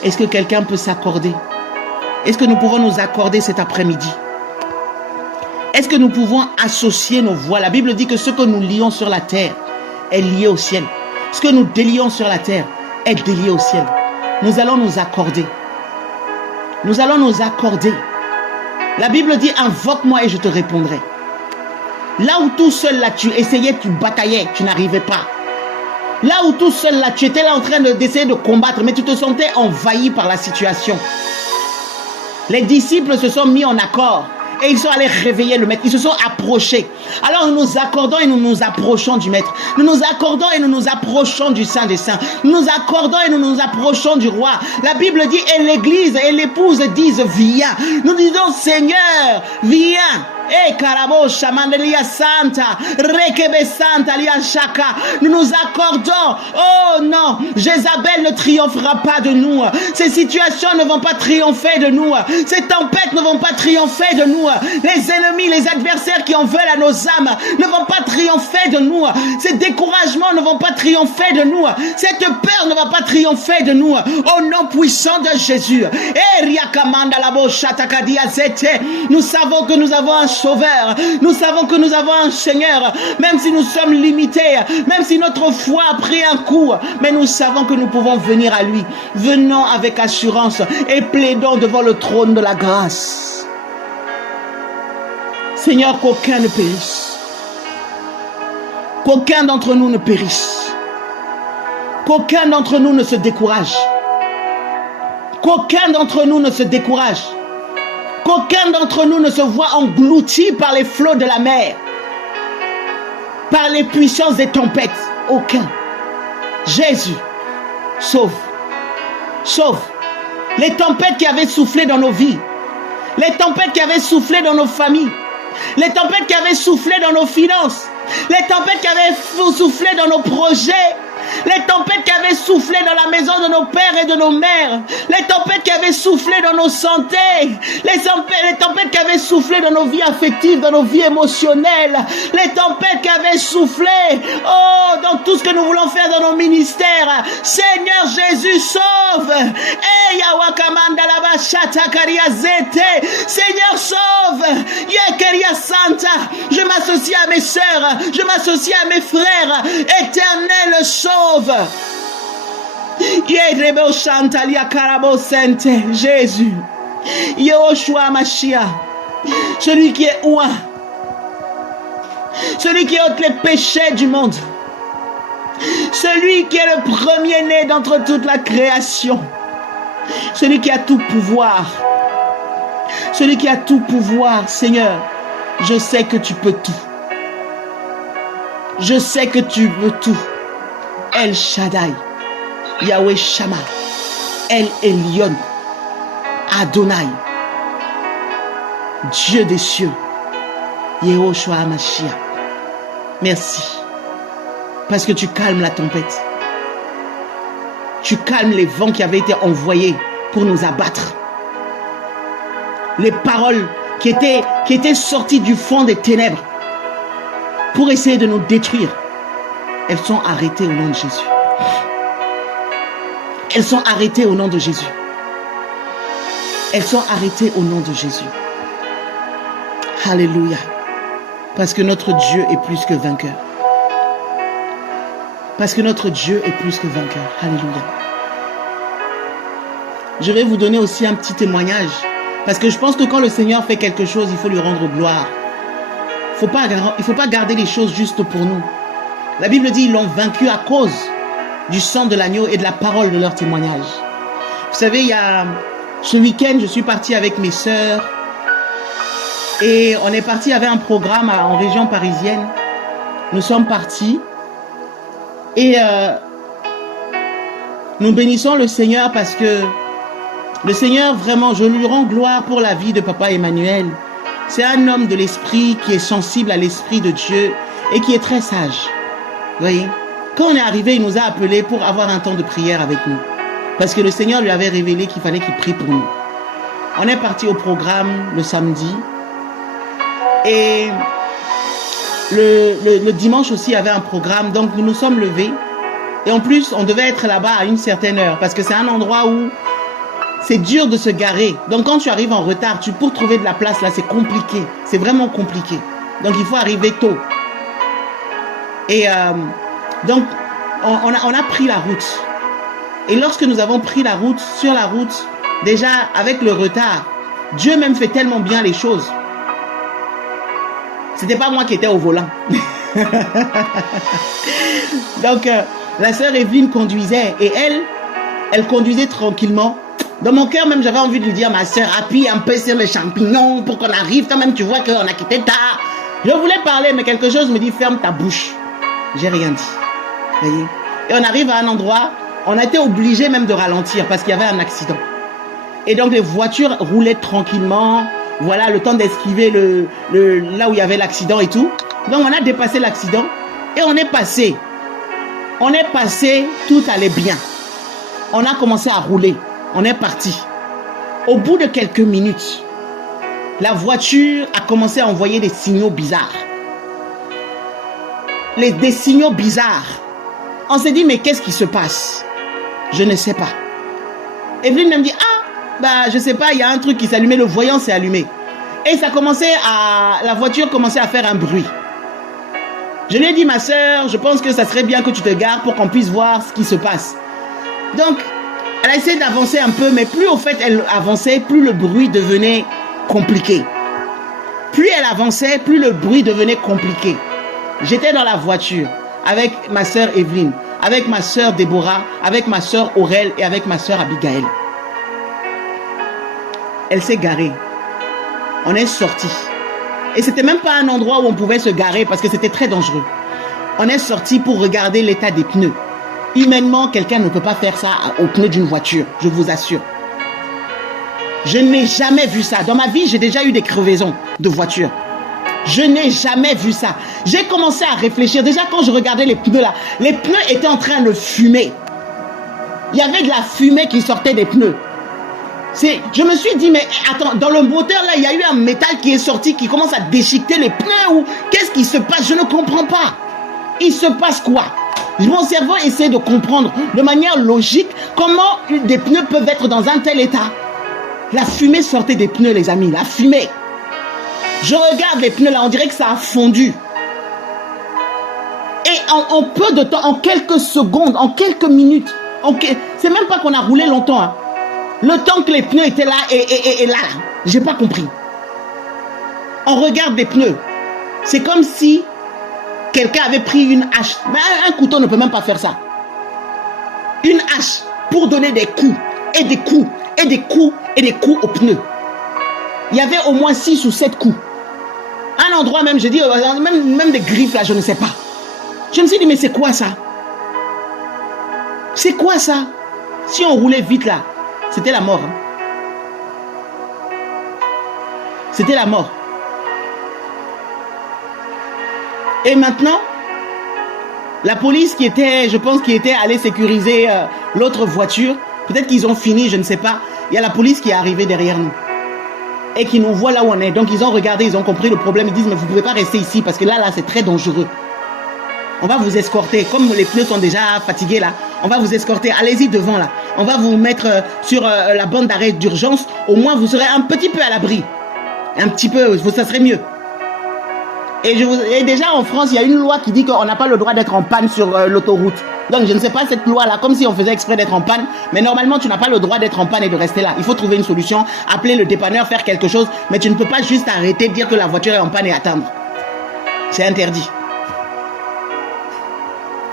Est-ce que quelqu'un peut s'accorder? Est-ce que nous pouvons nous accorder cet après-midi? Est-ce que nous pouvons associer nos voix? La Bible dit que ce que nous lions sur la terre est lié au ciel. Ce que nous délions sur la terre est délié au ciel. Nous allons nous accorder. Nous allons nous accorder. La Bible dit, invoque-moi et je te répondrai. Là où tout seul là tu essayais, tu bataillais, tu n'arrivais pas. Là où tout seul là tu étais là en train d'essayer de combattre, mais tu te sentais envahi par la situation. Les disciples se sont mis en accord et ils sont allés réveiller le maître. Ils se sont approchés. Alors nous nous accordons et nous nous approchons du maître. Nous nous accordons et nous nous approchons du Saint des Saints. Nous nous accordons et nous nous approchons du roi. La Bible dit, et l'église et l'épouse disent, viens. Nous disons, Seigneur, viens. Eh Karabosha Mandelia Santa, Rekebe Santa Lia Shaka. Nous nous accordons. Oh non, Jézabel ne triomphera pas de nous. Ces situations ne vont pas triompher de nous. Ces tempêtes ne vont pas triompher de nous. Les ennemis, les adversaires qui en veulent à nos âmes ne vont pas triompher de nous. Ces découragements ne vont pas triompher de nous. Cette peur ne va pas triompher de nous. Au nom puissant de Jésus. Eh Riakamanda Labosha Takadia Zete. Nous savons que nous avons un Sauveur, nous savons que nous avons un Seigneur, même si nous sommes limités, même si notre foi a pris un coup, mais nous savons que nous pouvons venir à lui. Venons avec assurance et plaidons devant le trône de la grâce. Seigneur, qu'aucun ne périsse, qu'aucun d'entre nous ne périsse, qu'aucun d'entre nous ne se décourage, qu'aucun d'entre nous ne se décourage. Qu'aucun d'entre nous ne se voit englouti par les flots de la mer, par les puissances des tempêtes. Aucun. Jésus, sauve. Sauve. Les tempêtes qui avaient soufflé dans nos vies, les tempêtes qui avaient soufflé dans nos familles, les tempêtes qui avaient soufflé dans nos finances, les tempêtes qui avaient soufflé dans nos projets, les tempêtes qui avaient soufflé dans la maison de nos pères et de nos mères, les tempêtes qui avaient soufflé dans nos santé, les tempêtes qui avaient soufflé dans nos vies affectives, dans nos vies émotionnelles, les tempêtes qui avaient soufflé, oh, dans tout ce que nous voulons faire dans nos ministères. Seigneur Jésus, sauve. Seigneur, sauve. Santa, je m'associe à mes sœurs, je m'associe à mes frères. Éternel, sauve. Jésus, Yehoshua Mashiach, celui qui est oint, celui qui ôte les péchés du monde, celui qui est le premier-né d'entre toute la création, celui qui a tout pouvoir, celui qui a tout pouvoir. Seigneur, je sais que tu peux tout. Je sais que tu peux tout. El Shaddai, Yahweh Shammah, El Elyon, Adonai, Dieu des cieux, Yehoshua Mashiach. Merci, parce que tu calmes la tempête. Tu calmes les vents qui avaient été envoyés pour nous abattre. Les paroles qui étaient sorties du fond des ténèbres pour essayer de nous détruire, elles sont arrêtées au nom de Jésus. Elles sont arrêtées au nom de Jésus. Elles sont arrêtées au nom de Jésus. Alléluia. Parce que notre Dieu est plus que vainqueur. Parce que notre Dieu est plus que vainqueur. Alléluia. Je vais vous donner aussi un petit témoignage. Parce que je pense que quand le Seigneur fait quelque chose, il faut lui rendre gloire. Il ne faut pas garder les choses juste pour nous. La Bible dit, ils l'ont vaincu à cause du sang de l'agneau et de la parole de leur témoignage. Vous savez, il y a ce week-end, je suis partie avec mes sœurs et on est parti avec un programme en région parisienne. Nous sommes partis et nous bénissons le Seigneur parce que le Seigneur, vraiment, je lui rends gloire pour la vie de Papa Emmanuel. C'est un homme de l'esprit qui est sensible à l'esprit de Dieu et qui est très sage. Voyez, quand on est arrivé, il nous a appelés pour avoir un temps de prière avec nous. Parce que le Seigneur lui avait révélé qu'il fallait qu'il prie pour nous. On est parti au programme le samedi. Et le dimanche aussi, il y avait un programme. Donc, nous nous sommes levés. Et en plus, on devait être là-bas à une certaine heure. Parce que c'est un endroit où c'est dur de se garer. Donc, quand tu arrives en retard, pour trouver de la place, là, c'est compliqué. C'est vraiment compliqué. Donc, il faut arriver tôt. Et donc, on a pris la route. Et lorsque nous avons pris la route, sur la route, déjà avec le retard, Dieu même fait tellement bien les choses. C'était pas moi qui étais au volant. Donc, la sœur Evelyne conduisait et elle conduisait tranquillement. Dans mon cœur même, j'avais envie de lui dire, ma sœur, appuie un peu sur les champignons pour qu'on arrive. Quand même, tu vois qu'on a quitté tard. Je voulais parler, mais quelque chose me dit, ferme ta bouche. J'ai rien dit. Voyez? Et on arrive à un endroit, on a été obligé même de ralentir parce qu'il y avait un accident. Et donc les voitures roulaient tranquillement. Voilà, le temps d'esquiver là où il y avait l'accident et tout. Donc on a dépassé l'accident et on est passé. Tout allait bien. On a commencé à rouler. On est parti. Au bout de quelques minutes, la voiture a commencé à envoyer des signaux bizarres. Des signaux bizarres. On s'est dit, mais qu'est-ce qui se passe? Je ne sais pas. Evelyne me dit, je sais pas, il y a un truc qui s'est allumé, le voyant s'est allumé. Et la voiture commençait à faire un bruit. Je lui ai dit, ma soeur, je pense que ça serait bien que tu te gares pour qu'on puisse voir ce qui se passe. Donc, elle a essayé d'avancer un peu, mais plus au fait elle avançait, plus le bruit devenait compliqué. Plus elle avançait, plus le bruit devenait compliqué. J'étais dans la voiture avec ma soeur Evelyne, avec ma soeur Déborah, avec ma soeur Aurel et avec ma soeur Abigail. Elle s'est garée. On est sorti. Et c'était même pas un endroit où on pouvait se garer parce que c'était très dangereux. On est sorti pour regarder l'état des pneus. Humainement, quelqu'un ne peut pas faire ça aux pneus d'une voiture, je vous assure. Je n'ai jamais vu ça. Dans ma vie, j'ai déjà eu des crevaisons de voiture. Je n'ai jamais vu ça. J'ai commencé à réfléchir. Déjà, quand je regardais les pneus là, les pneus étaient en train de fumer. Il y avait de la fumée qui sortait des pneus. Je me suis dit, mais attends, dans le moteur là, il y a eu un métal qui est sorti, qui commence à déchiqueter les pneus ou qu'est-ce qui se passe? Je ne comprends pas. Il se passe quoi? Mon cerveau essaie de comprendre de manière logique comment des pneus peuvent être dans un tel état. La fumée sortait des pneus, les amis, la fumée. Je regarde les pneus là, on dirait que ça a fondu. Et en peu de temps, en quelques secondes, en quelques minutes, c'est même pas qu'on a roulé longtemps. Hein. Le temps que les pneus étaient là et là, j'ai pas compris. On regarde des pneus. C'est comme si quelqu'un avait pris une hache. Mais un couteau ne peut même pas faire ça. Une hache pour donner des coups et des coups et des coups et des coups aux pneus. Il y avait au moins 6 ou 7 coups. Un endroit même, je dis, même des griffes là, je ne sais pas. Je me suis dit, mais c'est quoi ça? C'est quoi ça? Si on roulait vite là, c'était la mort. Hein. C'était la mort. Et maintenant, la police qui était, je pense, qui était allée sécuriser l'autre voiture, peut-être qu'ils ont fini, je ne sais pas. Il y a la police qui est arrivée derrière nous. Et qui nous voit là où on est. Donc ils ont regardé, ils ont compris le problème. Ils disent, mais vous ne pouvez pas rester ici parce que là, c'est très dangereux. On va vous escorter. Comme les pneus sont déjà fatigués là, on va vous escorter. Allez-y devant là. On va vous mettre sur la bande d'arrêt d'urgence. Au moins, vous serez un petit peu à l'abri. Un petit peu, ça serait mieux. Et déjà en France, il y a une loi qui dit qu'on n'a pas le droit d'être en panne sur l'autoroute. Donc je ne sais pas cette loi-là, comme si on faisait exprès d'être en panne. Mais normalement, tu n'as pas le droit d'être en panne et de rester là. Il faut trouver une solution, appeler le dépanneur, faire quelque chose. Mais tu ne peux pas juste arrêter, dire que la voiture est en panne et attendre. C'est interdit.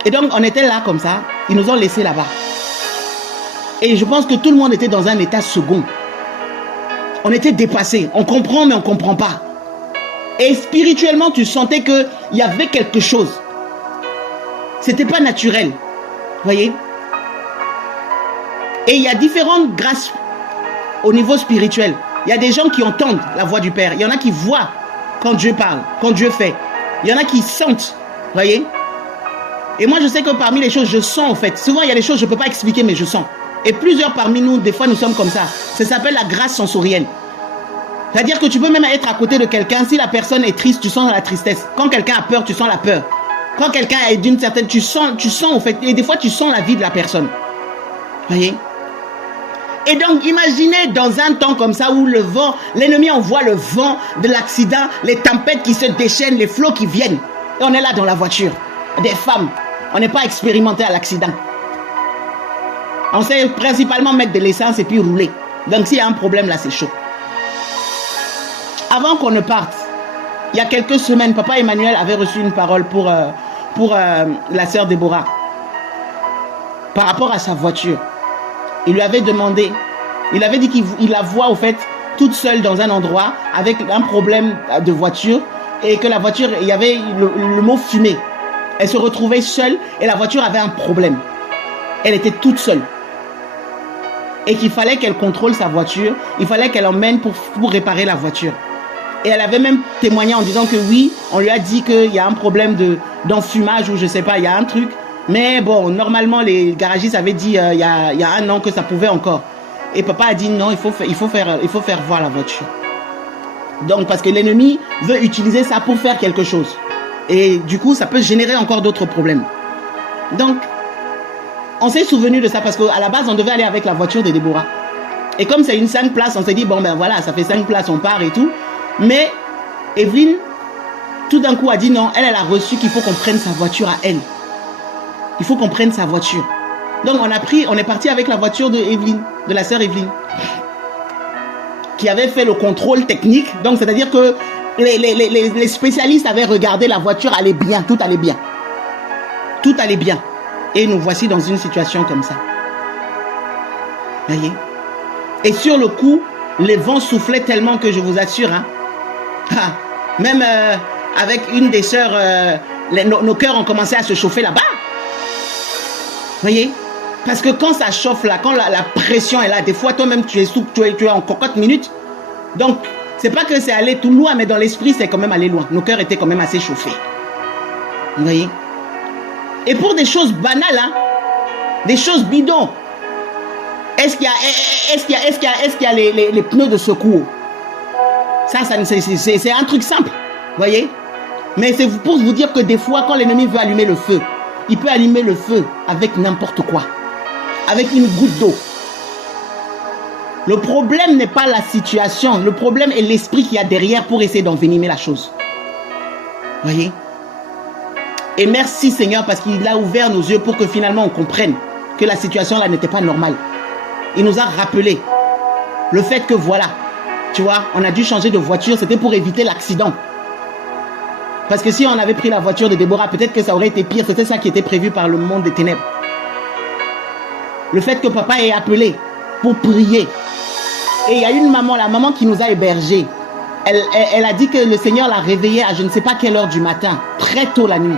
Et donc on était là comme ça. Ils nous ont laissés là-bas. Et je pense que tout le monde était dans un état second. On était dépassés. On comprend, mais on ne comprend pas. Et spirituellement, tu sentais qu'il y avait quelque chose. C'était pas naturel. Voyez? Et il y a différentes grâces au niveau spirituel. Il y a des gens qui entendent la voix du Père. Il y en a qui voient quand Dieu parle, quand Dieu fait. Il y en a qui sentent. Voyez? Et moi, je sais que parmi les choses, je sens en fait. Souvent, il y a des choses que je ne peux pas expliquer, mais je sens. Et plusieurs parmi nous, des fois, nous sommes comme ça. Ça s'appelle la grâce sensorielle. C'est-à-dire que tu peux même être à côté de quelqu'un. Si la personne est triste, tu sens la tristesse. Quand quelqu'un a peur, tu sens la peur. Quand quelqu'un est d'une certaine... Tu sens en fait. Et des fois, tu sens la vie de la personne. Vous voyez? Et donc, imaginez dans un temps comme ça où le vent, l'ennemi envoie le vent de l'accident, les tempêtes qui se déchaînent, les flots qui viennent. Et on est là dans la voiture. Des femmes. On n'est pas expérimenté à l'accident. On sait principalement mettre de l'essence et puis rouler. Donc, s'il y a un problème là, c'est chaud. Avant qu'on ne parte, il y a quelques semaines, Papa Emmanuel avait reçu une parole pour la sœur Déborah. Par rapport à sa voiture. Il lui avait demandé, il avait dit qu'il la voit au fait toute seule dans un endroit avec un problème de voiture et que la voiture, il y avait le mot fumée. Elle se retrouvait seule et la voiture avait un problème. Elle était toute seule. Et qu'il fallait qu'elle contrôle sa voiture, il fallait qu'elle emmène pour réparer la voiture. Et elle avait même témoigné en disant que oui, on lui a dit qu'il y a un problème d'enfumage ou je sais pas, il y a un truc. Mais bon, normalement, les garagistes avaient dit il y a un an que ça pouvait encore. Et papa a dit non, il faut faire voir la voiture. Donc, parce que l'ennemi veut utiliser ça pour faire quelque chose. Et du coup, ça peut générer encore d'autres problèmes. Donc, on s'est souvenu de ça parce qu'à la base, on devait aller avec la voiture de Déborah. Et comme c'est une 5 places, on s'est dit, bon ben voilà, ça fait 5 places, on part et tout. Mais Evelyne, tout d'un coup, a dit non, elle a reçu qu'il faut qu'on prenne sa voiture à elle. Il faut qu'on prenne sa voiture. Donc on est parti avec la voiture de Evelyne, de la sœur Evelyne, qui avait fait le contrôle technique. Donc c'est-à-dire que les spécialistes avaient regardé la voiture, allait bien, tout allait bien. Tout allait bien. Et nous voici dans une situation comme ça. Voyez? Et sur le coup, les vents soufflaient tellement que je vous assure, même avec une des sœurs, nos cœurs ont commencé à se chauffer là-bas. Voyez? Parce que quand ça chauffe là, quand la pression est là, des fois toi-même tu es en cocotte minute. Donc, c'est pas que c'est allé tout loin, mais dans l'esprit, c'est quand même allé loin. Nos cœurs étaient quand même assez chauffés. Vous voyez? Et pour des choses banales, des choses bidons, est-ce qu'il y a les pneus de secours? Ça c'est un truc simple, voyez? Mais c'est pour vous dire que des fois, quand l'ennemi veut allumer le feu, il peut allumer le feu avec n'importe quoi, avec une goutte d'eau. Le problème n'est pas la situation, le problème est l'esprit qu'il y a derrière pour essayer d'envenimer la chose. Voyez? Et merci Seigneur parce qu'il a ouvert nos yeux pour que finalement on comprenne que la situation là n'était pas normale. Il nous a rappelé le fait que voilà, tu vois, on a dû changer de voiture, c'était pour éviter l'accident. Parce que si on avait pris la voiture de Déborah, peut-être que ça aurait été pire. C'était ça qui était prévu par le monde des ténèbres. Le fait que papa ait appelé pour prier. Et il y a une maman, la maman qui nous a hébergés. Elle a dit que le Seigneur l'a réveillée à je ne sais pas quelle heure du matin, très tôt la nuit.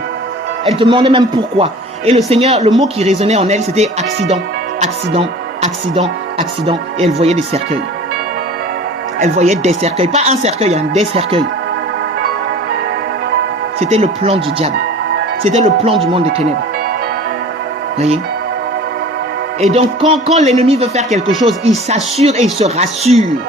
Elle demandait même pourquoi. Et le Seigneur, le mot qui résonnait en elle, c'était accident, accident, accident, accident. Et elle voyait des cercueils. Elle voyait des cercueils. Pas un cercueil, des cercueils. C'était le plan du diable. C'était le plan du monde des ténèbres. Voyez? Et donc, quand l'ennemi veut faire quelque chose, il s'assure et il se rassure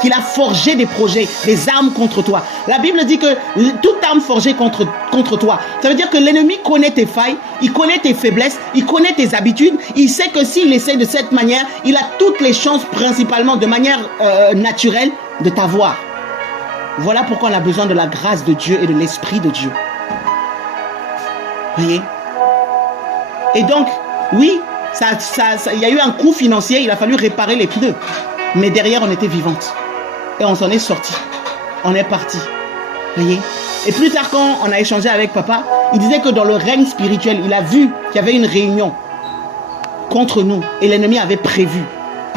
qu'il a forgé des projets, des armes contre toi. La Bible dit que toute arme forgée contre toi, ça veut dire que l'ennemi connaît tes failles, il connaît tes faiblesses, il connaît tes habitudes, il sait que s'il essaie de cette manière, il a toutes les chances, principalement de manière naturelle, de t'avoir. Voilà pourquoi on a besoin de la grâce de Dieu et de l'Esprit de Dieu. Voyez? Et donc, oui, il y a eu un coût financier, il a fallu réparer les pneus. Mais derrière, on était vivante. Et on s'en est sorti. On est parti. Voyez? Et plus tard, quand on a échangé avec papa, il disait que dans le règne spirituel, il a vu qu'il y avait une réunion contre nous. Et l'ennemi avait prévu.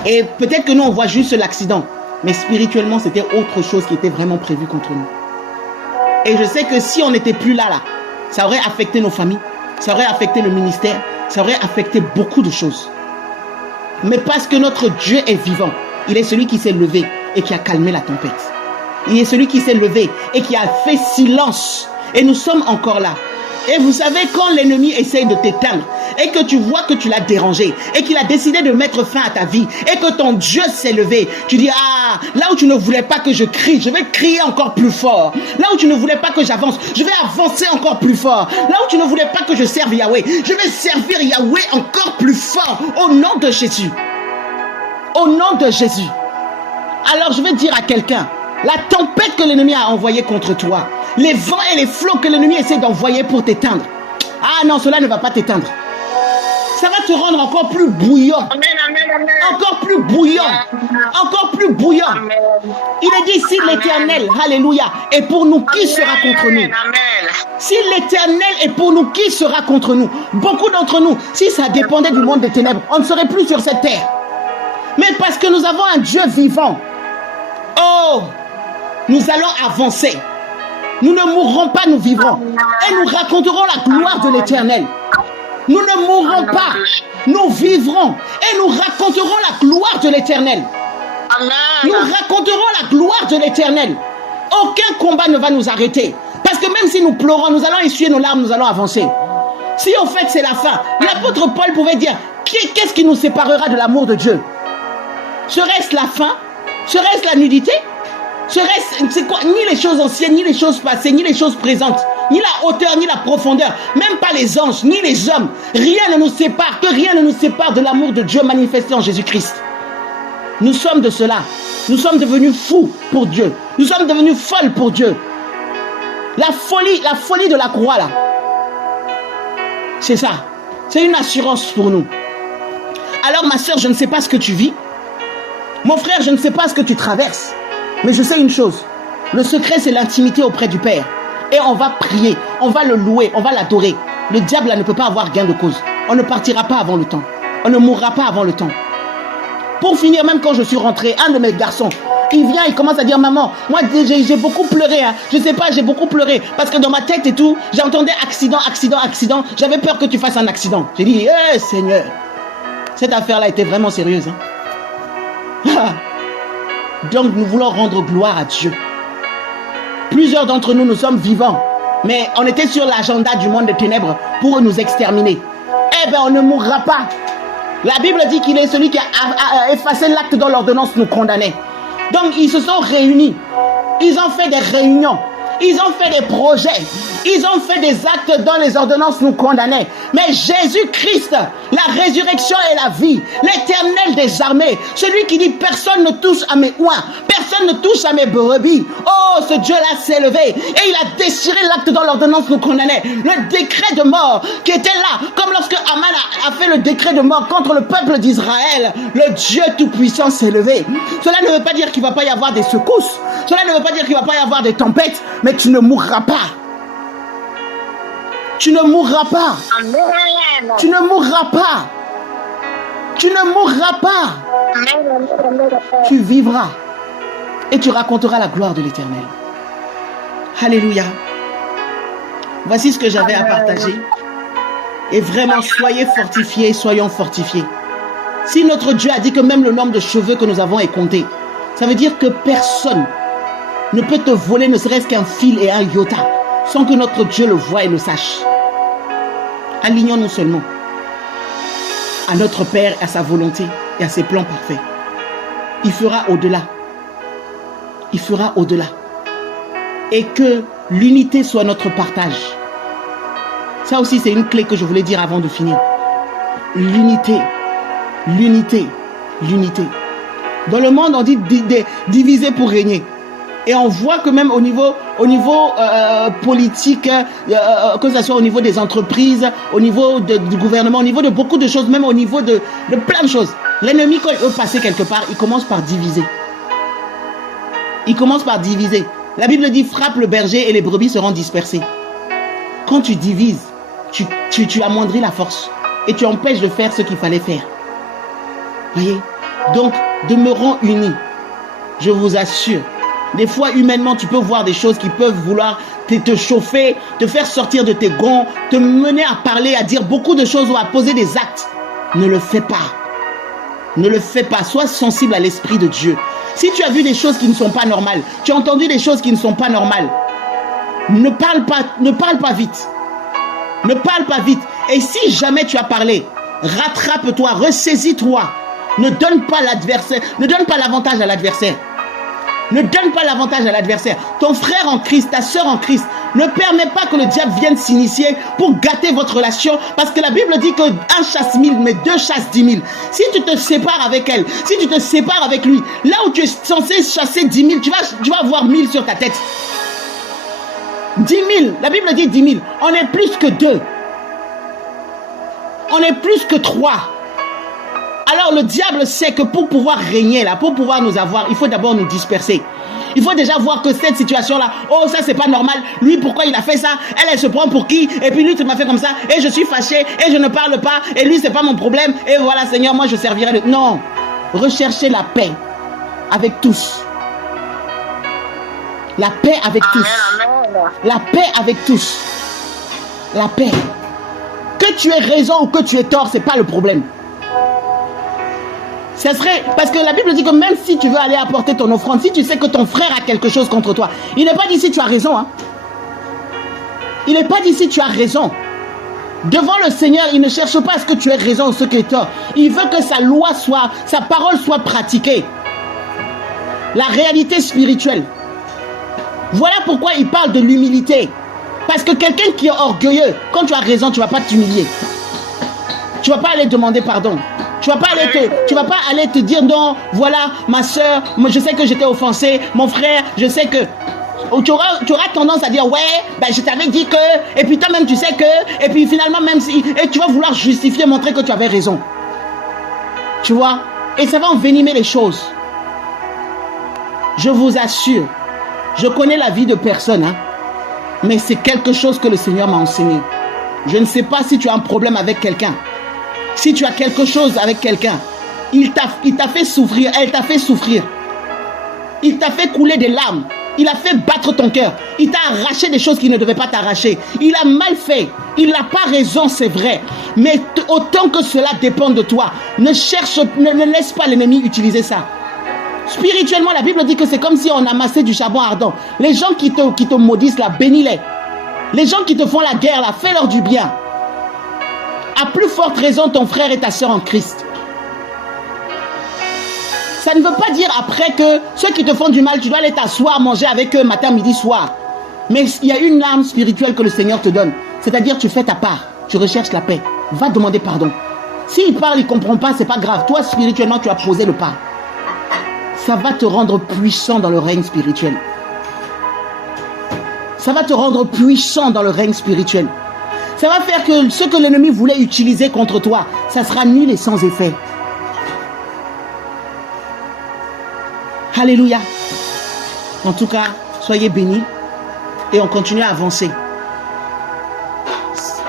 Et peut-être que nous, on voit juste l'accident. Mais spirituellement, c'était autre chose qui était vraiment prévu contre nous. Et je sais que si on n'était plus là, ça aurait affecté nos familles. Ça aurait affecté le ministère. Ça aurait affecté beaucoup de choses. Mais parce que notre Dieu est vivant, il est celui qui s'est levé et qui a calmé la tempête. Il est celui qui s'est levé et qui a fait silence. Et nous sommes encore là. Et vous savez, quand l'ennemi essaye de t'éteindre et que tu vois que tu l'as dérangé et qu'il a décidé de mettre fin à ta vie et que ton Dieu s'est levé, tu dis, ah, là où tu ne voulais pas que je crie, je vais crier encore plus fort. Là où tu ne voulais pas que j'avance, je vais avancer encore plus fort. Là où tu ne voulais pas que je serve Yahweh, je vais servir Yahweh encore plus fort au nom de Jésus. Au nom de Jésus. Alors je vais dire à quelqu'un, la tempête que l'ennemi a envoyée contre toi, les vents et les flots que l'ennemi essaie d'envoyer pour t'éteindre. Ah non, cela ne va pas t'éteindre. Ça va te rendre encore plus bouillant. Amen, amen, amen. Encore plus bouillant. Encore plus bouillant. Amen. Il est dit, si l'Éternel, alléluia, est pour nous, qui sera contre nous? Amen. Si l'Éternel est pour nous, qui sera contre nous? Beaucoup d'entre nous, si ça dépendait du monde des ténèbres, on ne serait plus sur cette terre. Mais parce que nous avons un Dieu vivant, oh, nous allons avancer. Nous ne mourrons pas, nous vivrons. Et nous raconterons la gloire de l'Éternel. Nous ne mourrons pas, nous vivrons. Et nous raconterons la gloire de l'Éternel. Nous raconterons la gloire de l'Éternel. Aucun combat ne va nous arrêter. Parce que même si nous pleurons, nous allons essuyer nos larmes, nous allons avancer. Si au fait c'est la fin, l'apôtre Paul pouvait dire, qu'est-ce qui nous séparera de l'amour de Dieu? Serait-ce la faim? Serait-ce la nudité? Serait-ce, c'est quoi? Ni les choses anciennes, ni les choses passées, ni les choses présentes, ni la hauteur, ni la profondeur, même pas les anges, ni les hommes. Rien ne nous sépare, que rien ne nous sépare de l'amour de Dieu manifesté en Jésus-Christ. Nous sommes de cela. Nous sommes devenus fous pour Dieu. Nous sommes devenus folles pour Dieu. La folie de la croix là. C'est ça. C'est une assurance pour nous. Alors ma soeur, je ne sais pas ce que tu vis. Mon frère, je ne sais pas ce que tu traverses. Mais je sais une chose. Le secret, c'est l'intimité auprès du Père. Et on va prier, on va le louer, on va l'adorer. Le diable là, ne peut pas avoir gain de cause. On ne partira pas avant le temps. On ne mourra pas avant le temps. Pour finir, même quand je suis rentré, un de mes garçons, il vient, il commence à dire, maman, moi j'ai beaucoup pleuré, hein. Je sais pas, j'ai beaucoup pleuré. Parce que dans ma tête et tout, j'entendais accident, accident, accident. J'avais peur que tu fasses un accident. J'ai dit, Seigneur, cette affaire-là était vraiment sérieuse. Hein. Donc nous voulons rendre gloire à Dieu. Plusieurs d'entre nous, nous sommes vivants. Mais on était sur l'agenda du monde des ténèbres pour nous exterminer. Eh bien, on ne mourra pas. La Bible dit qu'il est celui qui a effacé l'acte dont l'ordonnance nous condamnait. Donc ils se sont réunis. Ils ont fait des réunions. Ils ont fait des projets. Ils ont fait des actes dont les ordonnances nous condamnaient. Mais Jésus-Christ, la résurrection et la vie, l'Éternel des armées, celui qui dit personne ne touche à mes oins, personne ne touche à mes brebis. Oh, ce Dieu-là s'est levé et il a déchiré l'acte dont l'ordonnance nous condamnait. Le décret de mort qui était là, comme lorsque Aman a fait le décret de mort contre le peuple d'Israël. Le Dieu Tout-Puissant s'est levé. Cela ne veut pas dire qu'il ne va pas y avoir des secousses. Cela ne veut pas dire qu'il ne va pas y avoir des tempêtes, mais tu ne mourras pas. Tu ne mourras pas. Amen. Tu ne mourras pas. Tu ne mourras pas. Amen. Tu vivras et tu raconteras la gloire de l'Éternel. Alléluia. Voici ce que j'avais à partager. Et vraiment, soyez fortifiés, soyons fortifiés. Si notre Dieu a dit que même le nombre de cheveux que nous avons est compté, ça veut dire que personne ne peut te voler ne serait-ce qu'un fil et un iota sans que notre Dieu le voie et le sache. Alignons-nous seulement à notre Père, à sa volonté et à ses plans parfaits. Il fera au-delà. Il fera au-delà. Et que l'unité soit notre partage. Ça aussi, c'est une clé que je voulais dire avant de finir. L'unité. L'unité. L'unité. Dans le monde, on dit diviser pour régner. Et on voit que même au niveau politique, que ce soit au niveau des entreprises, au niveau du gouvernement, au niveau de beaucoup de choses, même au niveau de plein de choses. L'ennemi, quand il veut passer quelque part, il commence par diviser. Il commence par diviser. La Bible dit, frappe le berger et les brebis seront dispersées. Quand tu divises, tu amoindris la force et tu empêches de faire ce qu'il fallait faire. Voyez? Donc, demeurons unis. Je vous assure. Des fois, humainement, tu peux voir des choses qui peuvent vouloir te chauffer, te faire sortir de tes gonds, te mener à parler, à dire beaucoup de choses ou à poser des actes. Ne le fais pas. Ne le fais pas. Sois sensible à l'Esprit de Dieu. Si tu as vu des choses qui ne sont pas normales, tu as entendu des choses qui ne sont pas normales, ne parle pas vite. Ne parle pas vite. Et si jamais tu as parlé, rattrape-toi, ressaisis-toi. Ne donne pas l'adversaire, ne donne pas l'avantage à l'adversaire. Ne donne pas l'avantage à l'adversaire. Ton frère en Christ, ta soeur en Christ, ne permet pas que le diable vienne s'initier pour gâter votre relation. Parce que la Bible dit que 1 chasse 1000, mais 2 chassent 10 000. Si tu te sépares avec elle, si tu te sépares avec lui, là où tu es censé chasser 10 000, tu vas avoir 1000 sur ta tête. 10 000, la Bible dit 10 000. On est plus que 2. On est plus que 3. Alors le diable sait que pour pouvoir régner là, pour pouvoir nous avoir, il faut d'abord nous disperser. Il faut déjà voir que cette situation-là, oh ça c'est pas normal, lui pourquoi il a fait ça, elle se prend pour qui, et puis lui tu m'as fait comme ça, et je suis fâché, et je ne parle pas, et lui c'est pas mon problème, et voilà Seigneur, moi je servirai de... Non, recherchez la paix avec tous. La paix avec tous. La paix avec tous. La paix. Que tu aies raison ou que tu aies tort, c'est pas le problème. Ça serait, parce que la Bible dit que même si tu veux aller apporter ton offrande, si tu sais que ton frère a quelque chose contre toi, il n'est pas dit si tu as raison. Hein. Il n'est pas dit si tu as raison. Devant le Seigneur, il ne cherche pas à ce que tu aies raison ou ce que tu as tort. Il veut que sa loi soit, sa parole soit pratiquée. La réalité spirituelle. Voilà pourquoi il parle de l'humilité. Parce que quelqu'un qui est orgueilleux, quand tu as raison, tu ne vas pas t'humilier. Tu ne vas pas aller demander pardon. Tu ne vas pas aller te dire non, voilà, ma soeur, je sais que j'étais offensé, mon frère, je sais que... Tu auras tendance à dire, ouais, ben je t'avais dit que, et puis toi-même tu sais que, et puis finalement même si... Et tu vas vouloir justifier, montrer que tu avais raison. Tu vois? Et ça va envenimer les choses. Je vous assure, je connais la vie de personne, hein, mais c'est quelque chose que le Seigneur m'a enseigné. Je ne sais pas si tu as un problème avec quelqu'un. Si tu as quelque chose avec quelqu'un, il t'a fait souffrir, elle t'a fait souffrir. Il t'a fait couler des larmes. Il a fait battre ton cœur. Il t'a arraché des choses qu'il ne devait pas t'arracher. Il a mal fait. Il n'a pas raison, c'est vrai. Mais autant que cela dépend de toi, ne laisse pas l'ennemi utiliser ça. Spirituellement, la Bible dit que c'est comme si on amassait du charbon ardent. Les gens qui te maudissent là, bénis-les. Les gens qui te font la guerre là, fais-leur du bien. À plus forte raison, ton frère et ta soeur en Christ. Ça ne veut pas dire après que ceux qui te font du mal, tu dois aller t'asseoir, manger avec eux matin, midi, soir. Mais il y a une arme spirituelle que le Seigneur te donne. C'est-à-dire tu fais ta part, tu recherches la paix. Va demander pardon. S'il parle, il ne comprend pas, c'est pas grave. Toi, spirituellement, tu as posé le pas. Ça va te rendre puissant dans le règne spirituel. Ça va te rendre puissant dans le règne spirituel. Ça va faire que ce que l'ennemi voulait utiliser contre toi, ça sera nul et sans effet. Alléluia. En tout cas, soyez bénis et on continue à avancer.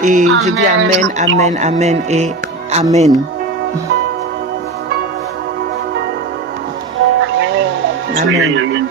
Et je dis amen, amen, amen et amen. Amen.